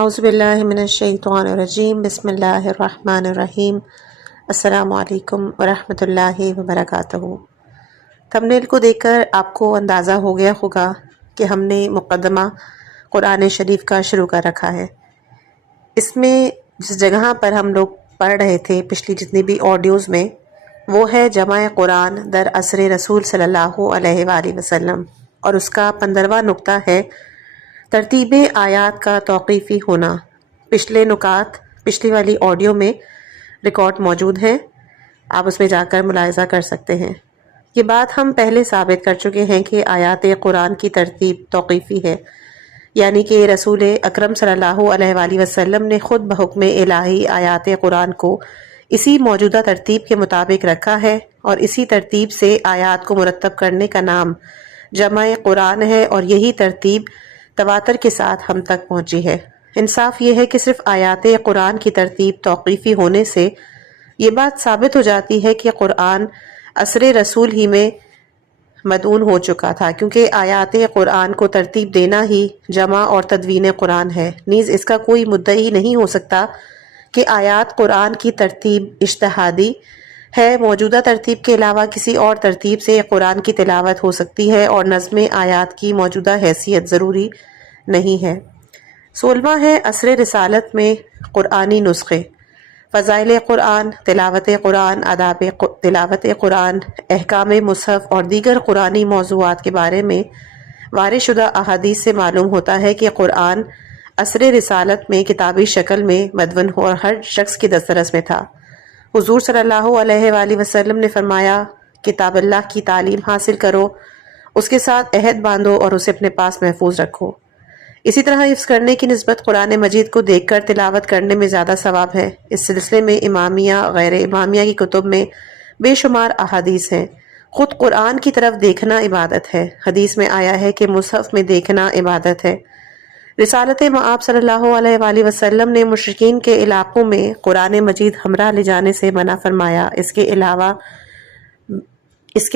اعوذ باللہ من الشیطان الرجیم بسم اللہ الرحمن الرحیم السلام علیکم ورحمۃ اللہ وبرکاتہ۔ تھمبنیل کو دیکھ کر آپ کو اندازہ ہو گیا ہوگا کہ ہم نے مقدمہ قرآن شریف کا شروع کر رکھا ہے۔ اس میں جس جگہ پر ہم لوگ پڑھ رہے تھے پچھلی جتنی بھی آڈیوز میں، وہ ہے جمع قرآن در عصر رسول صلی اللہ علیہ وآلہ وسلم، اور اس کا 15واں نقطہ ہے ترتیب آیات کا توقیفی ہونا۔ پچھلی والی آڈیو میں ریکارڈ موجود ہیں، آپ اس میں جا کر ملاحظہ کر سکتے ہیں۔ یہ بات ہم پہلے ثابت کر چکے ہیں کہ آیات قرآن کی ترتیب توقیفی ہے، یعنی کہ رسول اکرم صلی اللہ علیہ وآلہ وسلم نے خود بحکم الہی آیات قرآن کو اسی موجودہ ترتیب کے مطابق رکھا ہے، اور اسی ترتیب سے آیات کو مرتب کرنے کا نام جمع قرآن ہے، اور یہی ترتیب تواتر کے ساتھ ہم تک پہنچی ہے۔ انصاف یہ ہے کہ صرف آیات قرآن کی ترتیب توقیفی ہونے سے یہ بات ثابت ہو جاتی ہے کہ قرآن عصر رسول ہی میں مدون ہو چکا تھا، کیونکہ آیات قرآن کو ترتیب دینا ہی جمع اور تدوین قرآن ہے۔ نیز اس کا کوئی مدعی نہیں ہو سکتا کہ آیات قرآن کی ترتیب اجتہادی ہے، موجودہ ترتیب کے علاوہ کسی اور ترتیب سے قرآن کی تلاوت ہو سکتی ہے، اور نظم آیات کی موجودہ حیثیت ضروری نہیں ہے۔ 16واں ہے عصر رسالت میں قرآنی نسخے، فضائل قرآن، تلاوت قرآن، آداب تلاوت قرآن، احکام مصحف اور دیگر قرآنی موضوعات کے بارے میں وارد شدہ احادیث سے معلوم ہوتا ہے کہ قرآن عصر رسالت میں کتابی شکل میں مدون اور ہر شخص کی دسترس میں تھا۔ حضور صلی اللہ علیہ وآلہ وسلم نے فرمایا، کتاب اللہ کی تعلیم حاصل کرو، اس کے ساتھ عہد باندھو اور اسے اپنے پاس محفوظ رکھو۔ اسی طرح حفظ کرنے کی نسبت قرآن مجید کو دیکھ کر تلاوت کرنے میں زیادہ ثواب ہے۔ اس سلسلے میں امامیہ غیر امامیہ کی کتب میں بے شمار احادیث ہیں۔ خود قرآن کی طرف دیکھنا عبادت ہے۔ حدیث میں آیا ہے کہ مصحف میں دیکھنا عبادت ہے۔ رسالت مآب صلی اللہ علیہ وآلہ وسلم نے مشرکین کے علاقوں میں قرآن مجید ہمراہ لے جانے سے منع فرمایا۔ اس کے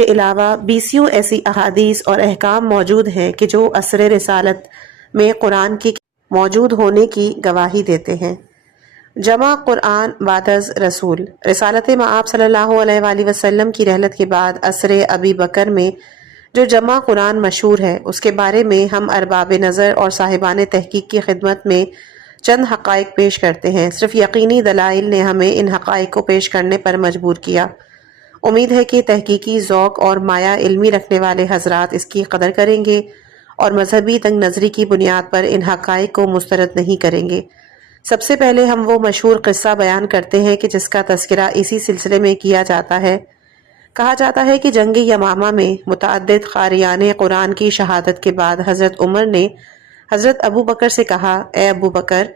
علاوہ 20 ایسی احادیث اور احکام موجود ہیں کہ جو عصر رسالت میں قرآن کی موجود ہونے کی گواہی دیتے ہیں۔ جمع قرآن بعد از رسول، رسالت مآب صلی اللہ علیہ وآلہ وسلم کی رحلت کے بعد عصر ابی بکر میں جو جمع قرآن مشہور ہے، اس کے بارے میں ہم ارباب نظر اور صاحبان تحقیق کی خدمت میں چند حقائق پیش کرتے ہیں۔ صرف یقینی دلائل نے ہمیں ان حقائق کو پیش کرنے پر مجبور کیا۔ امید ہے کہ تحقیقی ذوق اور مایہ علمی رکھنے والے حضرات اس کی قدر کریں گے اور مذہبی تنگ نظری کی بنیاد پر ان حقائق کو مسترد نہیں کریں گے۔ سب سے پہلے ہم وہ مشہور قصہ بیان کرتے ہیں کہ جس کا تذکرہ اسی سلسلے میں کیا جاتا ہے۔ کہا جاتا ہے کہ جنگ یمامہ میں متعدد قاریان قرآن کی شہادت کے بعد حضرت عمر نے حضرت ابو بکر سے کہا، اے ابو بکر،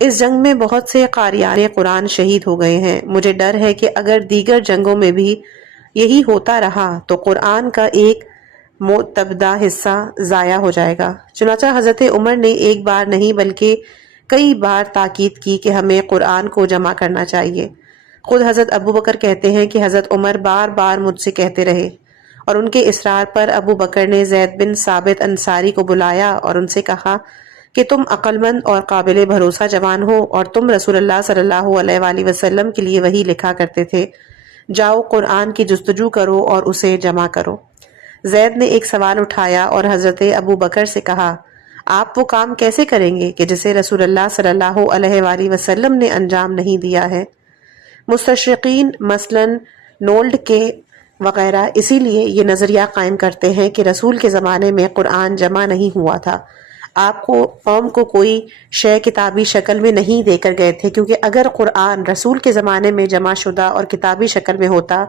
اس جنگ میں بہت سے قاریان قرآن شہید ہو گئے ہیں۔ مجھے ڈر ہے کہ اگر دیگر جنگوں میں بھی یہی ہوتا رہا تو قرآن کا ایک متبدہ حصہ ضائع ہو جائے گا۔ چنانچہ حضرت عمر نے ایک بار نہیں بلکہ کئی بار تاکید کی کہ ہمیں قرآن کو جمع کرنا چاہیے۔ خود حضرت ابو بکر کہتے ہیں کہ حضرت عمر بار بار مجھ سے کہتے رہے، اور ان کے اصرار پر ابو بکر نے زید بن ثابت انصاری کو بلایا اور ان سے کہا کہ تم عقل مند اور قابل بھروسہ جوان ہو، اور تم رسول اللہ صلی اللہ علیہ وآلہ وسلم کے لیے وحی لکھا کرتے تھے، جاؤ قرآن کی جستجو کرو اور اسے جمع کرو۔ زید نے ایک سوال اٹھایا اور حضرت ابو بکر سے کہا، آپ وہ کام کیسے کریں گے کہ جسے رسول اللہ صلی اللہ علیہ وآلہ وسلم نے انجام نہیں دیا ہے؟ مستشرقین مثلاً نولڈ کے وغیرہ اسی لیے یہ نظریہ قائم کرتے ہیں کہ رسول کے زمانے میں قرآن جمع نہیں ہوا تھا۔ آپ کو قوم کو کوئی شے کتابی شکل میں نہیں دے کر گئے تھے، کیونکہ اگر قرآن رسول کے زمانے میں جمع شدہ اور کتابی شکل میں ہوتا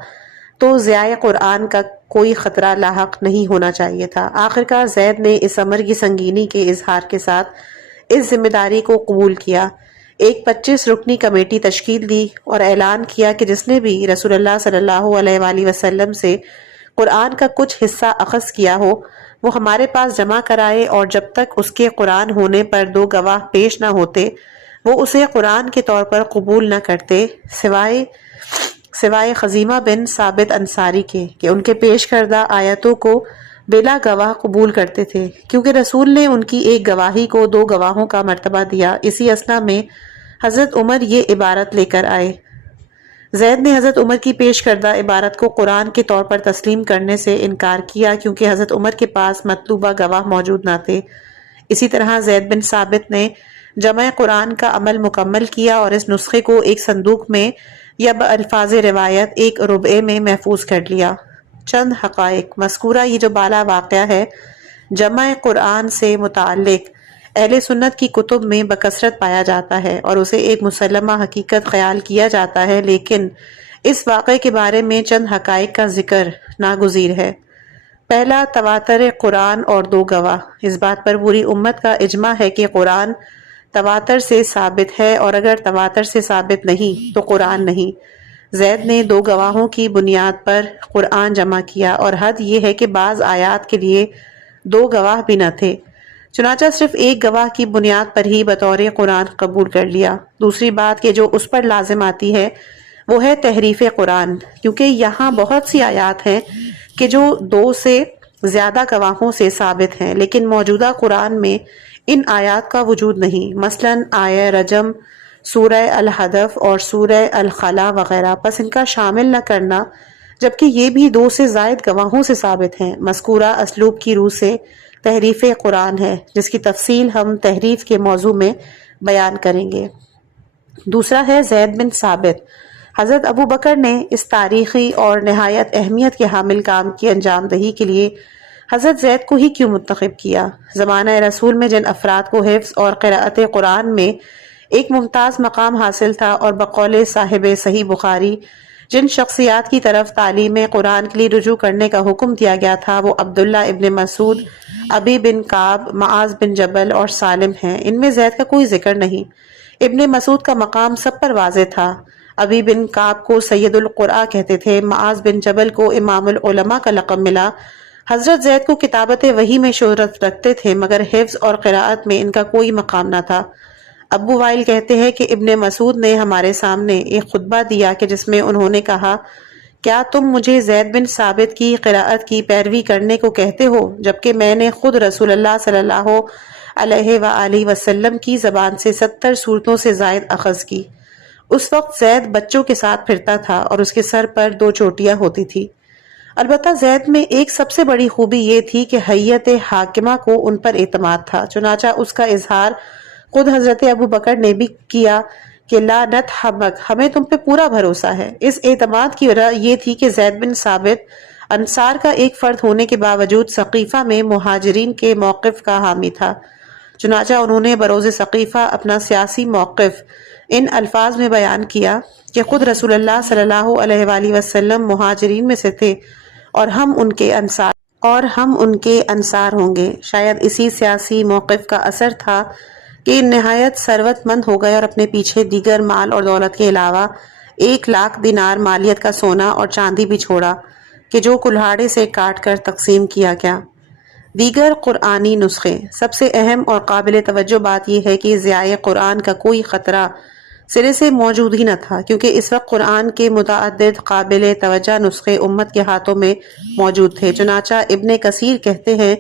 تو ضیاع قرآن کا کوئی خطرہ لاحق نہیں ہونا چاہیے تھا۔ آخرکار زید نے اس امر کی سنگینی کے اظہار کے ساتھ اس ذمہ داری کو قبول کیا، ایک 25 رکنی کمیٹی تشکیل دی اور اعلان کیا کہ جس نے بھی رسول اللہ صلی اللہ علیہ وآلہ وسلم سے قرآن کا کچھ حصہ اخذ کیا ہو وہ ہمارے پاس جمع کرائے، اور جب تک اس کے قرآن ہونے پر 2 گواہ پیش نہ ہوتے وہ اسے قرآن کے طور پر قبول نہ کرتے، سوائے خزیمہ بن ثابت انصاری کے، کہ ان کے پیش کردہ آیتوں کو بلا گواہ قبول کرتے تھے، کیونکہ رسول نے ان کی ایک گواہی کو 2 گواہوں کا مرتبہ دیا۔ اسی اثنا میں حضرت عمر یہ عبارت لے کر آئے۔ زید نے حضرت عمر کی پیش کردہ عبارت کو قرآن کے طور پر تسلیم کرنے سے انکار کیا، کیونکہ حضرت عمر کے پاس مطلوبہ گواہ موجود نہ تھے۔ اسی طرح زید بن ثابت نے جمع قرآن کا عمل مکمل کیا اور اس نسخے کو ایک صندوق میں یا بألفاظ روایت ایک ربعے میں محفوظ کر لیا۔ چند حقائق۔ مذکورہ یہ جو بالا واقعہ ہے جمع قرآن سے متعلق اہل سنت کی کتب میں بکثرت پایا جاتا ہے اور اسے ایک مسلمہ حقیقت خیال کیا جاتا ہے، لیکن اس واقعے کے بارے میں چند حقائق کا ذکر ناگزیر ہے۔ پہلا، تواتر قرآن اور 2 گواہ۔ اس بات پر پوری امت کا اجماع ہے کہ قرآن تواتر سے ثابت ہے، اور اگر تواتر سے ثابت نہیں تو قرآن نہیں۔ زید نے 2 گواہوں کی بنیاد پر قرآن جمع کیا، اور حد یہ ہے کہ بعض آیات کے لیے 2 گواہ بھی نہ تھے، چنانچہ صرف ایک گواہ کی بنیاد پر ہی بطور قرآن قبول کر لیا۔ دوسری بات کہ جو اس پر لازم آتی ہے وہ ہے تحریف قرآن، کیونکہ یہاں بہت سی آیات ہیں کہ جو 2 سے زیادہ گواہوں سے ثابت ہیں، لیکن موجودہ قرآن میں ان آیات کا وجود نہیں، مثلا آیہ رجم، سورہ الحدف اور سورہ الخلا وغیرہ، پس ان کا شامل نہ کرنا جبکہ یہ بھی 2 سے زائد گواہوں سے ثابت ہیں، مذکورہ اسلوب کی روح سے تحریف قرآن ہے، جس کی تفصیل ہم تحریف کے موضوع میں بیان کریں گے۔ دوسرا ہے زید بن ثابت۔ حضرت ابو بکر نے اس تاریخی اور نہایت اہمیت کے حامل کام کی انجام دہی کے لیے حضرت زید کو ہی کیوں منتخب کیا؟ زمانہ رسول میں جن افراد کو حفظ اور قراءت قرآن میں ایک ممتاز مقام حاصل تھا، اور بقول صاحب صحیح بخاری جن شخصیات کی طرف تعلیم قرآن کے لیے رجوع کرنے کا حکم دیا گیا تھا، وہ عبداللہ ابن مسعود، ابی بن کعب، معاذ بن جبل اور سالم ہیں۔ ان میں زید کا کوئی ذکر نہیں۔ ابن مسعود کا مقام سب پر واضح تھا۔ ابی بن کعب کو سید القراء کہتے تھے، معاذ بن جبل کو امام العلماء کا لقب ملا۔ حضرت زید کو کتابت وحی میں شہرت رکھتے تھے، مگر حفظ اور قراءت میں ان کا کوئی مقام نہ تھا۔ ابو وائل کہتے ہیں کہ ابن مسعود نے ہمارے سامنے ایک خطبہ دیا کہ جس میں انہوں نے کہا، کیا تم مجھے زید بن ثابت کی قراءت کی پیروی کرنے کو کہتے ہو، جبکہ میں نے خود رسول اللہ صلی اللہ علیہ وآلہ وسلم کی زبان سے 70 سورتوں سے زائد اخذ کی۔ اس وقت زید بچوں کے ساتھ پھرتا تھا اور اس کے سر پر 2 چوٹیاں ہوتی تھی۔ البتہ زید میں ایک سب سے بڑی خوبی یہ تھی کہ حیت حاکمہ کو ان پر اعتماد تھا، چنانچہ اس کا اظہار خود حضرت ابو بکر نے بھی کیا کہ لا نتحمک، ہمیں تم پہ پورا بھروسہ ہے۔ اس اعتماد کی وجہ یہ تھی کہ زید بن ثابت انصار کا ایک فرد ہونے کے باوجود ثقیفہ میں مہاجرین کے موقف کا حامی تھا، چنانچہ انہوں نے بروز ثقیفہ اپنا سیاسی موقف ان الفاظ میں بیان کیا کہ خود رسول اللہ صلی اللہ علیہ وآلہ وسلم مہاجرین میں سے تھے اور ہم ان کے انصار ہوں گے۔ شاید اسی سیاسی موقف کا اثر تھا کہ نہایت ثروت مند ہو گئے اور اپنے پیچھے دیگر مال اور دولت کے علاوہ 1,00,000 دینار مالیت کا سونا اور چاندی بھی چھوڑا کہ جو کلہاڑے سے کاٹ کر تقسیم کیا گیا۔ دیگر قرآنی نسخے۔ سب سے اہم اور قابل توجہ بات یہ ہے کہ ضیاع قرآن کا کوئی خطرہ سرے سے موجود ہی نہ تھا، کیونکہ اس وقت قرآن کے متعدد قابل توجہ نسخے امت کے ہاتھوں میں موجود تھے۔ چنانچہ ابن کثیر کہتے ہیں،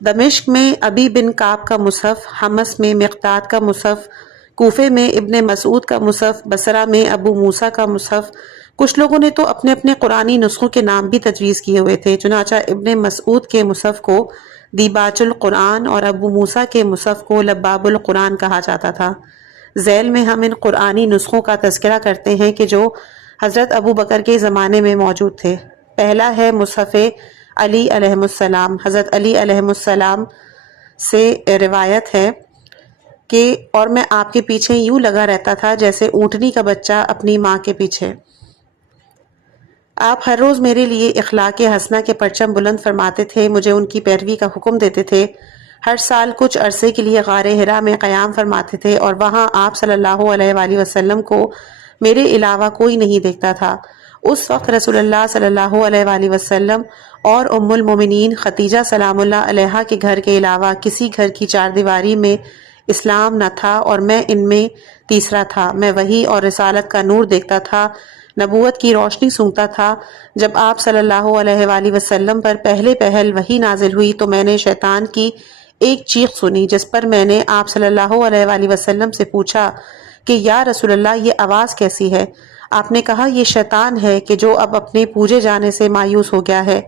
دمشق میں ابی بن کعب کا مصحف، حمص میں مقداد کا مصحف، کوفے میں ابن مسعود کا مصحف، بصرہ میں ابو موسیٰ کا مصحف۔ کچھ لوگوں نے تو اپنے اپنے قرآنی نسخوں کے نام بھی تجویز کیے ہوئے تھے، چنانچہ ابن مسعود کے مصحف کو دیباج القرآن اور ابو موسیٰ کے مصحف کو لباب القرآن کہا جاتا تھا۔ ذیل میں ہم ان قرآنی نسخوں کا تذکرہ کرتے ہیں کہ جو حضرت ابو بکر کے زمانے میں موجود تھے۔ پہلا ہے مصحف علی علیہ السلام۔ حضرت علی علیہ السلام سے روایت ہے کہ اور میں آپ کے پیچھے یوں لگا رہتا تھا جیسے اونٹنی کا بچہ اپنی ماں کے پیچھے۔ آپ ہر روز میرے لیے اخلاق حسنہ کے پرچم بلند فرماتے تھے، مجھے ان کی پیروی کا حکم دیتے تھے۔ ہر سال کچھ عرصے کے لیے غار حرا میں قیام فرماتے تھے اور وہاں آپ صلی اللہ علیہ وآلہ وسلم کو میرے علاوہ کوئی نہیں دیکھتا تھا۔ اس وقت رسول اللہ صلی اللہ علیہ وآلہ وسلم اور ام المومنین خدیجہ سلام اللہ علیہا کے گھر کے علاوہ کسی گھر کی 4 دیواری میں اسلام نہ تھا، اور میں ان میں تیسرا تھا۔ میں وحی اور رسالت کا نور دیکھتا تھا، نبوت کی روشنی سونگھتا تھا۔ جب آپ صلی اللہ علیہ وآلہ وسلم پر پہلے پہل وحی نازل ہوئی تو میں نے شیطان کی ایک چیخ سنی، جس پر میں نے آپ صلی اللہ علیہ وآلہ وسلم سے پوچھا کہ یا رسول اللہ، یہ آواز کیسی ہے؟ آپ نے کہا یہ شیطان ہے کہ جو اب اپنے پوجے جانے سے مایوس ہو گیا ہے۔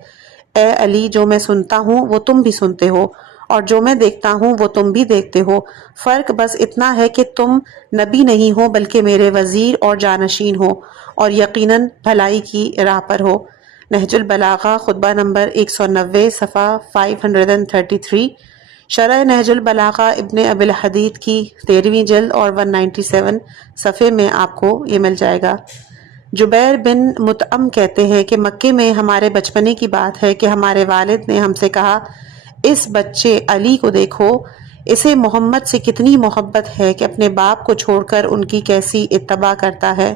اے علی، جو میں سنتا ہوں وہ تم بھی سنتے ہو، اور جو میں دیکھتا ہوں وہ تم بھی دیکھتے ہو، فرق بس اتنا ہے کہ تم نبی نہیں ہو بلکہ میرے وزیر اور جانشین ہو، اور یقیناً بھلائی کی راہ پر ہو۔ نہج البلاغہ خطبہ نمبر 190 صفحہ 533، شرح نہج البلاغہ ابن ابی الحدید کی 13ویں جلد اور 197 صفحے میں آپ کو یہ مل جائے گا۔ جبیر بن مطعم کہتے ہیں کہ مکے میں ہمارے بچپنے کی بات ہے کہ ہمارے والد نے ہم سے کہا، اس بچے علی کو دیکھو، اسے محمد سے کتنی محبت ہے کہ اپنے باپ کو چھوڑ کر ان کی کیسی اتباع کرتا ہے۔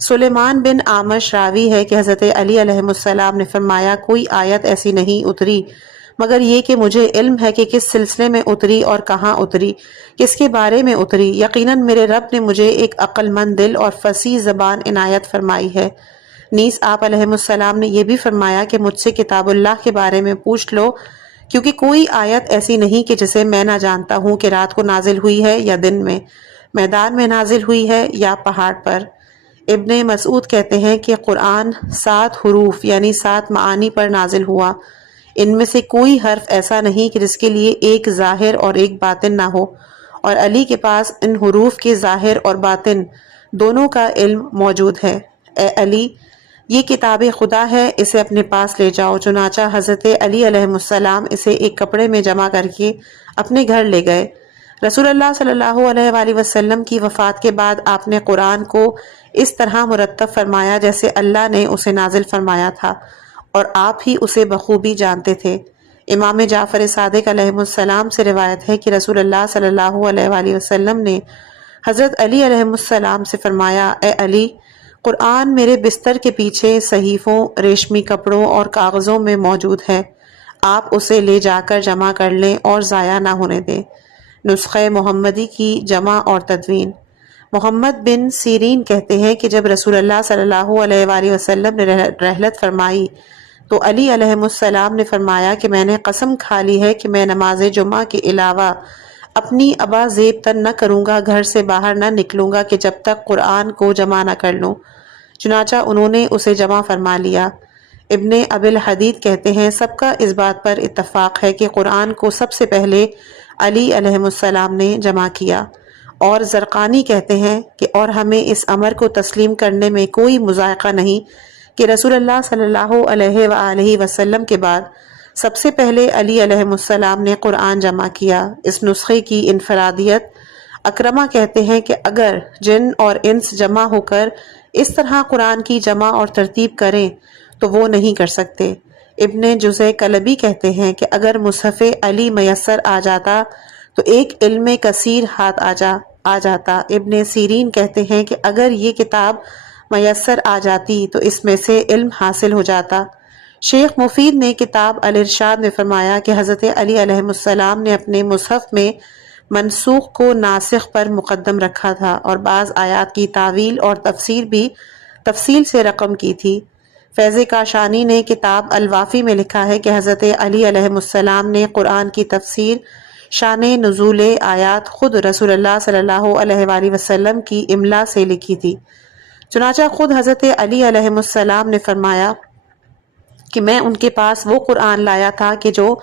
سلیمان بن عامش راوی ہے کہ حضرت علی علیہ السلام نے فرمایا، کوئی آیت ایسی نہیں اتری مگر یہ کہ مجھے علم ہے کہ کس سلسلے میں اتری اور کہاں اتری، کس کے بارے میں اتری۔ یقیناً میرے رب نے مجھے ایک عقل مند دل اور فصیح زبان عنایت فرمائی ہے۔ نیز آپ علیہ السلام نے یہ بھی فرمایا کہ مجھ سے کتاب اللہ کے بارے میں پوچھ لو، کیونکہ کوئی آیت ایسی نہیں کہ جسے میں نہ جانتا ہوں کہ رات کو نازل ہوئی ہے یا دن میں، میدان میں نازل ہوئی ہے یا پہاڑ پر۔ ابن مسعود کہتے ہیں کہ قرآن 7 حروف یعنی 7 معانی پر نازل ہوا، ان میں سے کوئی حرف ایسا نہیں کہ جس کے لیے ایک ظاہر اور ایک باطن نہ ہو، اور علی کے پاس ان حروف کے ظاہر اور باطن دونوں کا علم موجود ہے۔ اے علی، یہ کتاب خدا ہے، اسے اپنے پاس لے جاؤ۔ چنانچہ حضرت علی علیہ السلام اسے ایک کپڑے میں جمع کر کے اپنے گھر لے گئے۔ رسول اللہ صلی اللہ علیہ وآلہ وسلم کی وفات کے بعد آپ نے قرآن کو اس طرح مرتب فرمایا جیسے اللہ نے اسے نازل فرمایا تھا، اور آپ ہی اسے بخوبی جانتے تھے۔ امام جعفر صادق علیہ السلام سے روایت ہے کہ رسول اللہ صلی اللہ علیہ وآلہ وسلم نے حضرت علی علیہ السلام سے فرمایا، اے علی، قرآن میرے بستر کے پیچھے صحیفوں، ریشمی کپڑوں اور کاغذوں میں موجود ہے، آپ اسے لے جا کر جمع کر لیں اور ضائع نہ ہونے دیں۔ نسخہ محمدی کی جمع اور تدوین۔ محمد بن سیرین کہتے ہیں کہ جب رسول اللہ صلی اللہ علیہ وآلہ وسلم نے رحلت فرمائی تو علی علیہ السلام نے فرمایا کہ میں نے قسم کھا لی ہے کہ میں نماز جمعہ کے علاوہ اپنی ابا زیب تن نہ کروں گا، گھر سے باہر نہ نکلوں گا کہ جب تک قرآن کو جمع نہ کر لوں۔ چنانچہ انہوں نے اسے جمع فرما لیا۔ ابن ابی الحدید کہتے ہیں سب کا اس بات پر اتفاق ہے کہ قرآن کو سب سے پہلے علی علیہ السلام نے جمع کیا، اور زرقانی کہتے ہیں کہ اور ہمیں اس امر کو تسلیم کرنے میں کوئی مذائقہ نہیں کہ رسول اللہ صلی اللہ علیہ وآلہ وسلم کے بعد سب سے پہلے علی علیہ السلام نے قرآن جمع کیا۔ اس نسخے کی انفرادیت، اکرمہ کہتے ہیں کہ اگر جن اور انس جمع ہو کر اس طرح قرآن کی جمع اور ترتیب کریں تو وہ نہیں کر سکتے۔ ابن جزے کلبی کہتے ہیں کہ اگر مصحف علی میسر آ جاتا تو ایک علم کثیر ہاتھ آ جاتا۔ ابن سیرین کہتے ہیں کہ اگر یہ کتاب میسر آ جاتی تو اس میں سے علم حاصل ہو جاتا۔ شیخ مفید نے کتاب الارشاد میں فرمایا کہ حضرت علی علیہ السلام نے اپنے مصحف میں منسوخ کو ناسخ پر مقدم رکھا تھا، اور بعض آیات کی تعویل اور تفسیر بھی تفصیل سے رقم کی تھی۔ فیض کاشانی نے کتاب الوافی میں لکھا ہے کہ حضرت علی علیہ السلام نے قرآن کی تفسیر شان نزول آیات خود رسول اللہ صلی اللہ علیہ وآلہ وسلم کی املا سے لکھی تھی۔ چنانچہ خود حضرت علی علیہ السلام نے فرمایا کہ میں ان کے پاس وہ قرآن لایا تھا کہ جو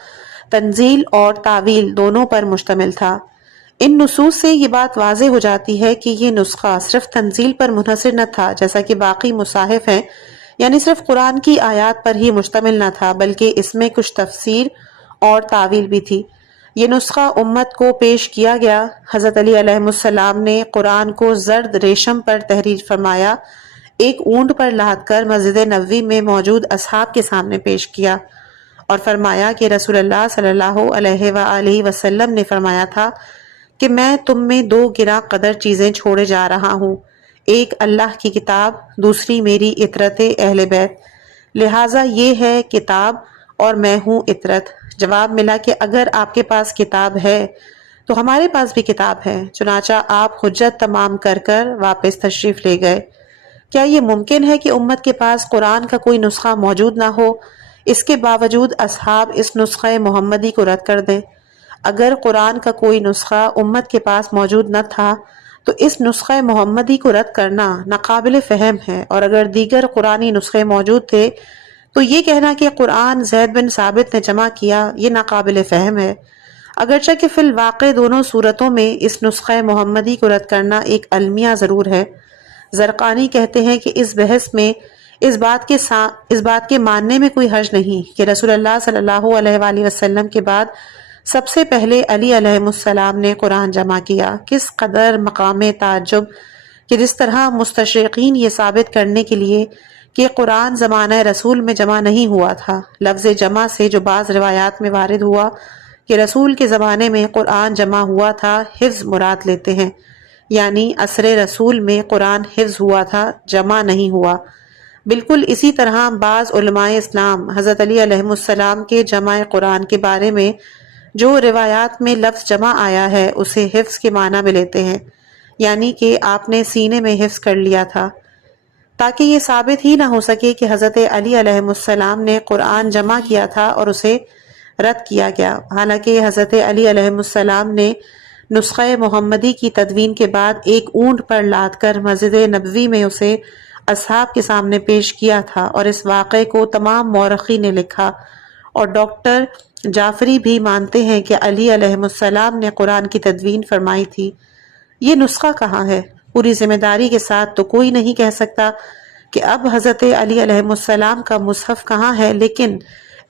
تنزیل اور تعویل دونوں پر مشتمل تھا۔ ان نصوص سے یہ بات واضح ہو جاتی ہے کہ یہ نسخہ صرف تنزیل پر منحصر نہ تھا جیسا کہ باقی مصاحف ہیں، یعنی صرف قرآن کی آیات پر ہی مشتمل نہ تھا، بلکہ اس میں کچھ تفسیر اور تعویل بھی تھی۔ یہ نسخہ امت کو پیش کیا گیا۔ حضرت علی علیہ السلام نے قرآن کو زرد ریشم پر تحریر فرمایا، ایک اونٹ پر لاد کر مسجد نبوی میں موجود اصحاب کے سامنے پیش کیا، اور فرمایا کہ رسول اللہ صلی اللہ علیہ وآلہ وسلم نے فرمایا تھا کہ میں تم میں 2 گراں قدر چیزیں چھوڑے جا رہا ہوں، ایک اللہ کی کتاب، دوسری میری عطرت اہل بیت، لہٰذا یہ ہے کتاب اور میں ہوں عطرت۔ جواب ملا کہ اگر آپ کے پاس کتاب ہے تو ہمارے پاس بھی کتاب ہے۔ چنانچہ آپ حجت تمام کر کر واپس تشریف لے گئے۔ کیا یہ ممکن ہے کہ امت کے پاس قرآن کا کوئی نسخہ موجود نہ ہو، اس کے باوجود اصحاب اس نسخہ محمدی کو رد کر دیں؟ اگر قرآن کا کوئی نسخہ امت کے پاس موجود نہ تھا تو اس نسخہ محمدی کو رد کرنا ناقابل فہم ہے، اور اگر دیگر قرآنی نسخے موجود تھے تو یہ کہنا کہ قرآن زید بن ثابت نے جمع کیا، یہ ناقابل فہم ہے۔ اگرچہ کہ فی الواقع دونوں صورتوں میں اس نسخہ محمدی کو رد کرنا ایک المیہ ضرور ہے۔ زرقانی کہتے ہیں کہ اس بحث میں اس بات کے ماننے میں کوئی حرج نہیں کہ رسول اللہ صلی اللہ علیہ وآلہ وسلم کے بعد سب سے پہلے علی علیہ السلام نے قرآن جمع کیا۔ کس قدر مقام تعجب کہ جس طرح مستشرقین یہ ثابت کرنے کے لیے کہ قرآن زمانہ رسول میں جمع نہیں ہوا تھا، لفظ جمع سے جو بعض روایات میں وارد ہوا کہ رسول کے زمانے میں قرآن جمع ہوا تھا، حفظ مراد لیتے ہیں، یعنی عصر رسول میں قرآن حفظ ہوا تھا، جمع نہیں ہوا۔ بالکل اسی طرح بعض علماء اسلام حضرت علی علیہ السلام کے جمع قرآن کے بارے میں جو روایات میں لفظ جمع آیا ہے اسے حفظ کے معنی میں لیتے ہیں، یعنی کہ آپ نے سینے میں حفظ کر لیا تھا، تاکہ یہ ثابت ہی نہ ہو سکے کہ حضرت علی علیہ السلام نے قرآن جمع کیا تھا اور اسے رد کیا گیا۔ حالانکہ حضرت علی علیہ السلام نے نسخہ محمدی کی تدوین کے بعد ایک اونٹ پر لاد کر مسجد نبوی میں اسے اصحاب کے سامنے پیش کیا تھا، اور اس واقعے کو تمام مورخین نے لکھا، اور ڈاکٹر جعفری بھی مانتے ہیں کہ علی علیہ السلام نے قرآن کی تدوین فرمائی تھی۔ یہ نسخہ کہاں ہے؟ پوری ذمہ داری کے ساتھ تو کوئی نہیں کہہ سکتا کہ اب حضرت علی علیہ السلام کا مصحف کہاں ہے، لیکن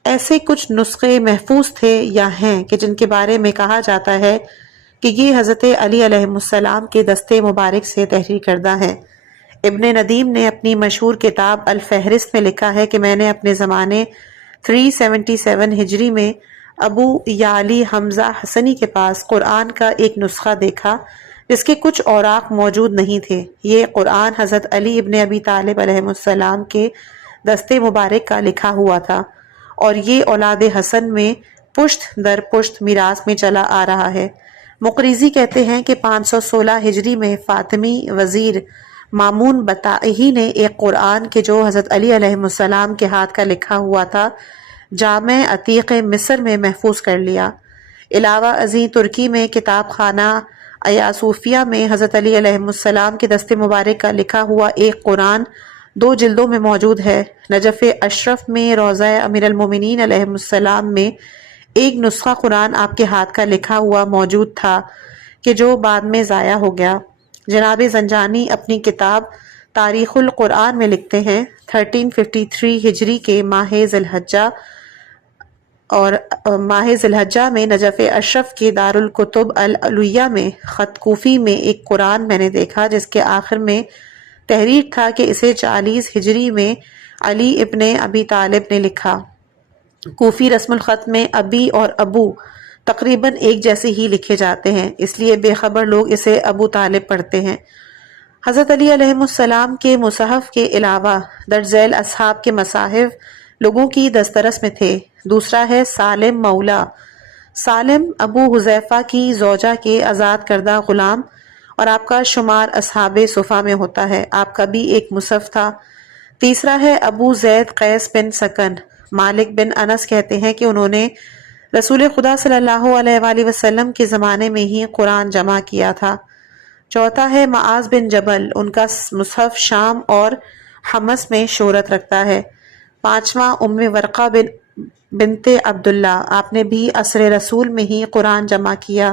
ایسے کچھ نسخے محفوظ تھے یا ہیں کہ جن کے بارے میں کہا جاتا ہے کہ یہ حضرت علی علیہ السلام کے دستے مبارک سے تحریر کردہ ہیں۔ ابن ندیم نے اپنی مشہور کتاب الفہرست میں لکھا ہے کہ میں نے اپنے زمانے 377 ہجری میں ابو یعلی حمزہ حسنی کے پاس قرآن کا ایک نسخہ دیکھا جس کے کچھ اوراق موجود نہیں تھے۔ یہ قرآن حضرت علی ابن ابی طالب علیہ السلام کے دستے مبارک کا لکھا ہوا تھا، اور یہ اولاد حسن میں پشت در پشت میراث میں چلا آ رہا ہے۔ مقریزی کہتے ہیں کہ 516 ہجری میں فاطمی وزیر مامون بطائحی نے ایک قرآن کے جو حضرت علی علیہ السلام کے ہاتھ کا لکھا ہوا تھا جامع عتیق مصر میں محفوظ کر لیا۔ علاوہ ازیں ترکی میں کتاب خانہ ایاصوفیہ میں حضرت علی علیہ السلام کے دست مبارک کا لکھا ہوا ایک قرآن 2 جلدوں میں موجود ہے۔ نجف اشرف میں روضہ امیر المومنین علیہ السلام میں ایک نسخہ قرآن آپ کے ہاتھ کا لکھا ہوا موجود تھا کہ جو بعد میں ضائع ہو گیا۔ جناب زنجانی اپنی کتاب تاریخ القرآن میں لکھتے ہیں 1353 ہجری کے ماہ ذی الحجہ میں نجف اشرف کے دارالکتب العلویہ میں خط کوفی میں ایک قرآن میں نے دیکھا جس کے آخر میں تحریر تھا کہ اسے 40 ہجری میں علی ابن ابی طالب نے لکھا۔ کوفی رسم الخط میں ابی اور ابو تقریباً ایک جیسے ہی لکھے جاتے ہیں، اس لیے بے خبر لوگ اسے ابو طالب پڑھتے ہیں۔ حضرت علی علیہ السلام کے مصحف کے علاوہ درج ذیل اصحاب کے مصاحف لوگوں کی دسترس میں تھے۔ دوسرا ہے سالم مولا۔ سالم ابو حذیفہ کی زوجہ کے آزاد کردہ غلام، اور آپ کا شمار اصحاب صفا میں ہوتا ہے۔ آپ کا بھی ایک مصحف تھا۔ تیسرا ہے ابو زید قیس بن سکن۔ مالک بن انس کہتے ہیں کہ انہوں نے رسول خدا صلی اللہ علیہ وآلہ وسلم کے زمانے میں ہی قرآن جمع کیا تھا۔ چوتھا ہے معاذ بن جبل، ان کا مصحف شام اور حمص میں شہرت رکھتا ہے۔ پانچواں ام ورقہ بنت عبداللہ، آپ نے بھی عصر رسول میں ہی قرآن جمع کیا۔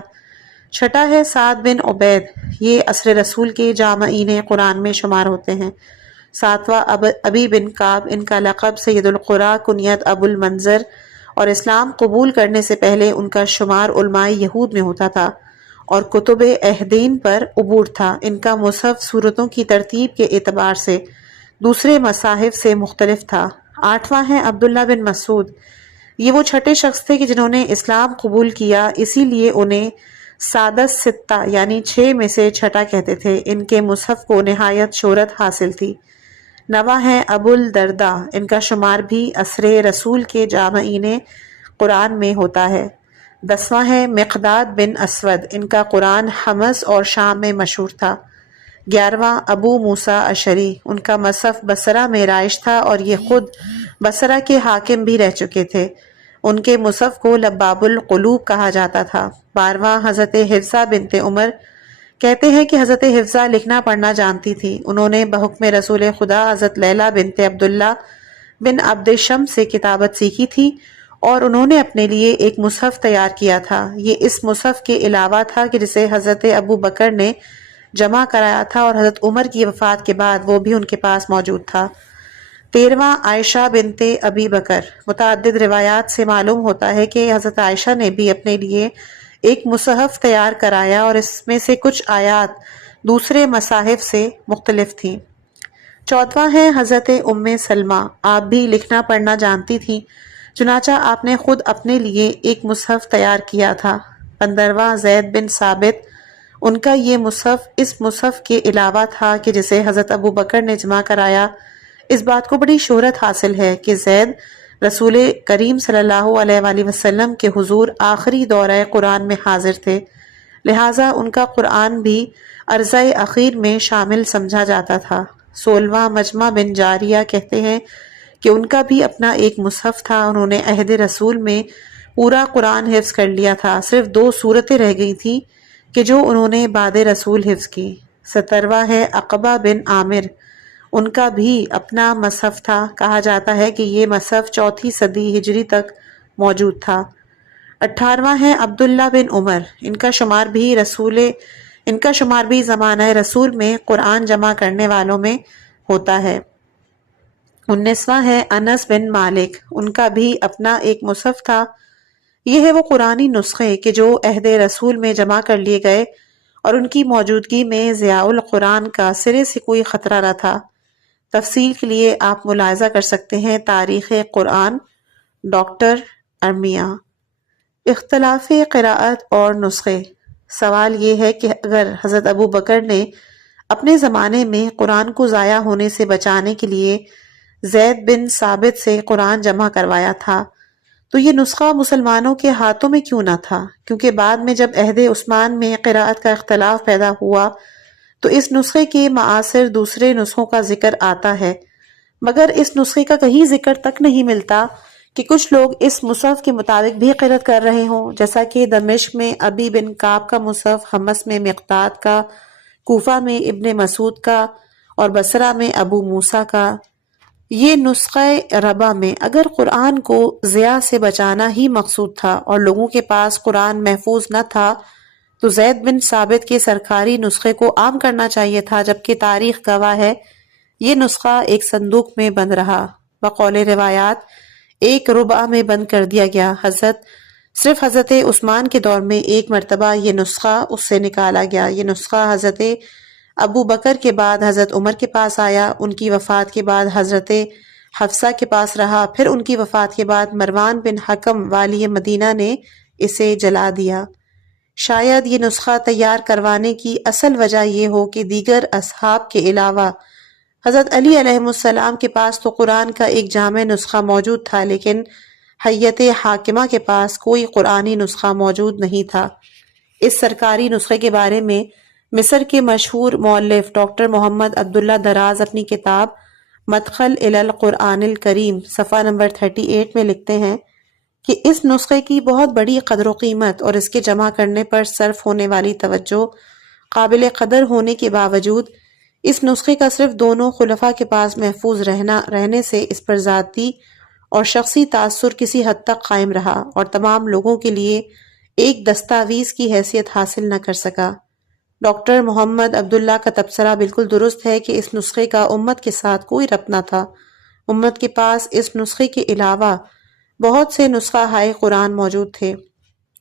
چھٹا ہے سعد بن عبید، یہ عصر رسول کے جامعین قرآن میں شمار ہوتے ہیں۔ ساتواں ابی بن کعب، ان کا لقب سید القرا کنیت ابو المنظر، اور اسلام قبول کرنے سے پہلے ان کا شمار علماء یہود میں ہوتا تھا اور کتب عہدین پر عبور تھا۔ ان کا مصحف صورتوں کی ترتیب کے اعتبار سے دوسرے مصاحف سے مختلف تھا۔ آٹھواں ہے عبداللہ بن مسعود، یہ وہ چھٹے شخص تھے کہ جنہوں نے اسلام قبول کیا، اسی لیے انہیں سادس ستہ یعنی 6 میں سے چھٹا کہتے تھے۔ ان کے مصحف کو نہایت شہرت حاصل تھی۔ نواں ہے ابو الدرداء، ان کا شمار بھی عصر رسول کے جامعین قرآن میں ہوتا ہے۔ 10واں ہے مقداد بن اسود، ان کا قرآن حمص اور شام میں مشہور تھا۔ 11واں ابو موسیٰ اشعری، ان کا مصحف بصرہ میں رائج تھا اور یہ خود بصرہ کے حاکم بھی رہ چکے تھے۔ ان کے مصحف کو لباب القلوب کہا جاتا تھا۔ 12واں حضرت حفصہ بنت عمر، کہتے ہیں کہ حضرت حفصہ لکھنا پڑھنا جانتی تھی۔ انہوں نے بحکم رسول خدا حضرت لیلہ بنت عبداللہ بن عبد شمس سے کتابت سیکھی تھی اور انہوں نے اپنے لیے ایک مصحف تیار کیا تھا۔ یہ اس مصحف کے علاوہ تھا کہ جسے حضرت ابو بکر نے جمع کرایا تھا اور حضرت عمر کی وفات کے بعد وہ بھی ان کے پاس موجود تھا۔ 13واں عائشہ بنت ابی بکر، متعدد روایات سے معلوم ہوتا ہے کہ حضرت عائشہ نے بھی اپنے لیے ایک مصحف تیار کرایا اور اس میں سے کچھ آیات دوسرے مصاحف سے مختلف تھیں۔ 14واں ہے حضرت ام سلمہ، آپ بھی لکھنا پڑھنا جانتی تھیں، چنانچہ آپ نے خود اپنے لیے ایک مصحف تیار کیا تھا۔ 15واں زید بن ثابت، ان کا یہ مصحف اس مصحف کے علاوہ تھا کہ جسے حضرت ابو بکر نے جمع کرایا۔ اس بات کو بڑی شہرت حاصل ہے کہ زید رسول کریم صلی اللہ علیہ وآلہ وسلم کے حضور آخری دورہ قرآن میں حاضر تھے، لہٰذا ان کا قرآن بھی عرضہ اخیر میں شامل سمجھا جاتا تھا۔ 16واں مجمع بن جاریہ کہتے ہیں کہ ان کا بھی اپنا ایک مصحف تھا، انہوں نے عہد رسول میں پورا قرآن حفظ کر لیا تھا، صرف 2 سورتیں رہ گئی تھیں کہ جو انہوں نے بعد رسول حفظ کی۔ 17واں ہے عقبہ بن عامر، ان کا بھی اپنا مصحف تھا، کہا جاتا ہے کہ یہ مصحف 4 صدی ہجری تک موجود تھا۔ 18واں ہے عبداللہ بن عمر، ان کا شمار بھی زمانہ رسول میں قرآن جمع کرنے والوں میں ہوتا ہے۔ 19واں ہے انس بن مالک، ان کا بھی اپنا ایک مصحف تھا، یہ ہے وہ قرآنی نسخے کہ جو عہد رسول میں جمع کر لیے گئے اور ان کی موجودگی میں ضیاء القرآن کا سرے سے کوئی خطرہ نہ تھا۔ تفصیل کے لیے آپ ملاحظہ کر سکتے ہیں تاریخ قرآن ڈاکٹر ارمیا۔ اختلاف قراءت اور نسخے، سوال یہ ہے کہ اگر حضرت ابو بکر نے اپنے زمانے میں قرآن کو ضائع ہونے سے بچانے کے لیے زید بن ثابت سے قرآن جمع کروایا تھا تو یہ نسخہ مسلمانوں کے ہاتھوں میں کیوں نہ تھا؟ کیونکہ بعد میں جب عہد عثمان میں قراءت کا اختلاف پیدا ہوا تو اس نسخے کے معاصر دوسرے نسخوں کا ذکر آتا ہے، مگر اس نسخے کا کہیں ذکر تک نہیں ملتا کہ کچھ لوگ اس مصحف کے مطابق بھی قرأت کر رہے ہوں، جیسا کہ دمشق میں ابی بن کعب کا مصحف، حمص میں مقداد کا، کوفہ میں ابن مسعود کا اور بصرہ میں ابو موسیٰ کا۔ یہ نسخہ ربا میں اگر قرآن کو ضیاع سے بچانا ہی مقصود تھا اور لوگوں کے پاس قرآن محفوظ نہ تھا تو زید بن ثابت کے سرکاری نسخے کو عام کرنا چاہیے تھا، جبکہ تاریخ گواہ ہے یہ نسخہ ایک صندوق میں بند رہا، بقول روایات ایک ربع میں بند کر دیا گیا۔ صرف حضرت عثمان کے دور میں ایک مرتبہ یہ نسخہ اس سے نکالا گیا۔ یہ نسخہ حضرت ابو بکر کے بعد حضرت عمر کے پاس آیا، ان کی وفات کے بعد حضرت حفصہ کے پاس رہا، پھر ان کی وفات کے بعد مروان بن حکم والی مدینہ نے اسے جلا دیا۔ شاید یہ نسخہ تیار کروانے کی اصل وجہ یہ ہو کہ دیگر اصحاب کے علاوہ حضرت علی علیہ السلام کے پاس تو قرآن کا ایک جامع نسخہ موجود تھا، لیکن حیت حاکمہ کے پاس کوئی قرآنی نسخہ موجود نہیں تھا۔ اس سرکاری نسخے کے بارے میں مصر کے مشہور مؤلف ڈاکٹر محمد عبداللہ دراز اپنی کتاب مدخل الی القرآن الکریم صفحہ نمبر 38 میں لکھتے ہیں کہ اس نسخے کی بہت بڑی قدر و قیمت اور اس کے جمع کرنے پر صرف ہونے والی توجہ قابل قدر ہونے کے باوجود اس نسخے کا صرف دونوں خلفاء کے پاس محفوظ رہنے سے اس پر ذاتی اور شخصی تاثر کسی حد تک قائم رہا اور تمام لوگوں کے لیے ایک دستاویز کی حیثیت حاصل نہ کر سکا۔ ڈاکٹر محمد عبداللہ کا تبصرہ بالکل درست ہے کہ اس نسخے کا امت کے ساتھ کوئی ربط نہ تھا۔ امت کے پاس اس نسخے کے علاوہ بہت سے نسخہ ہائے قرآن موجود تھے۔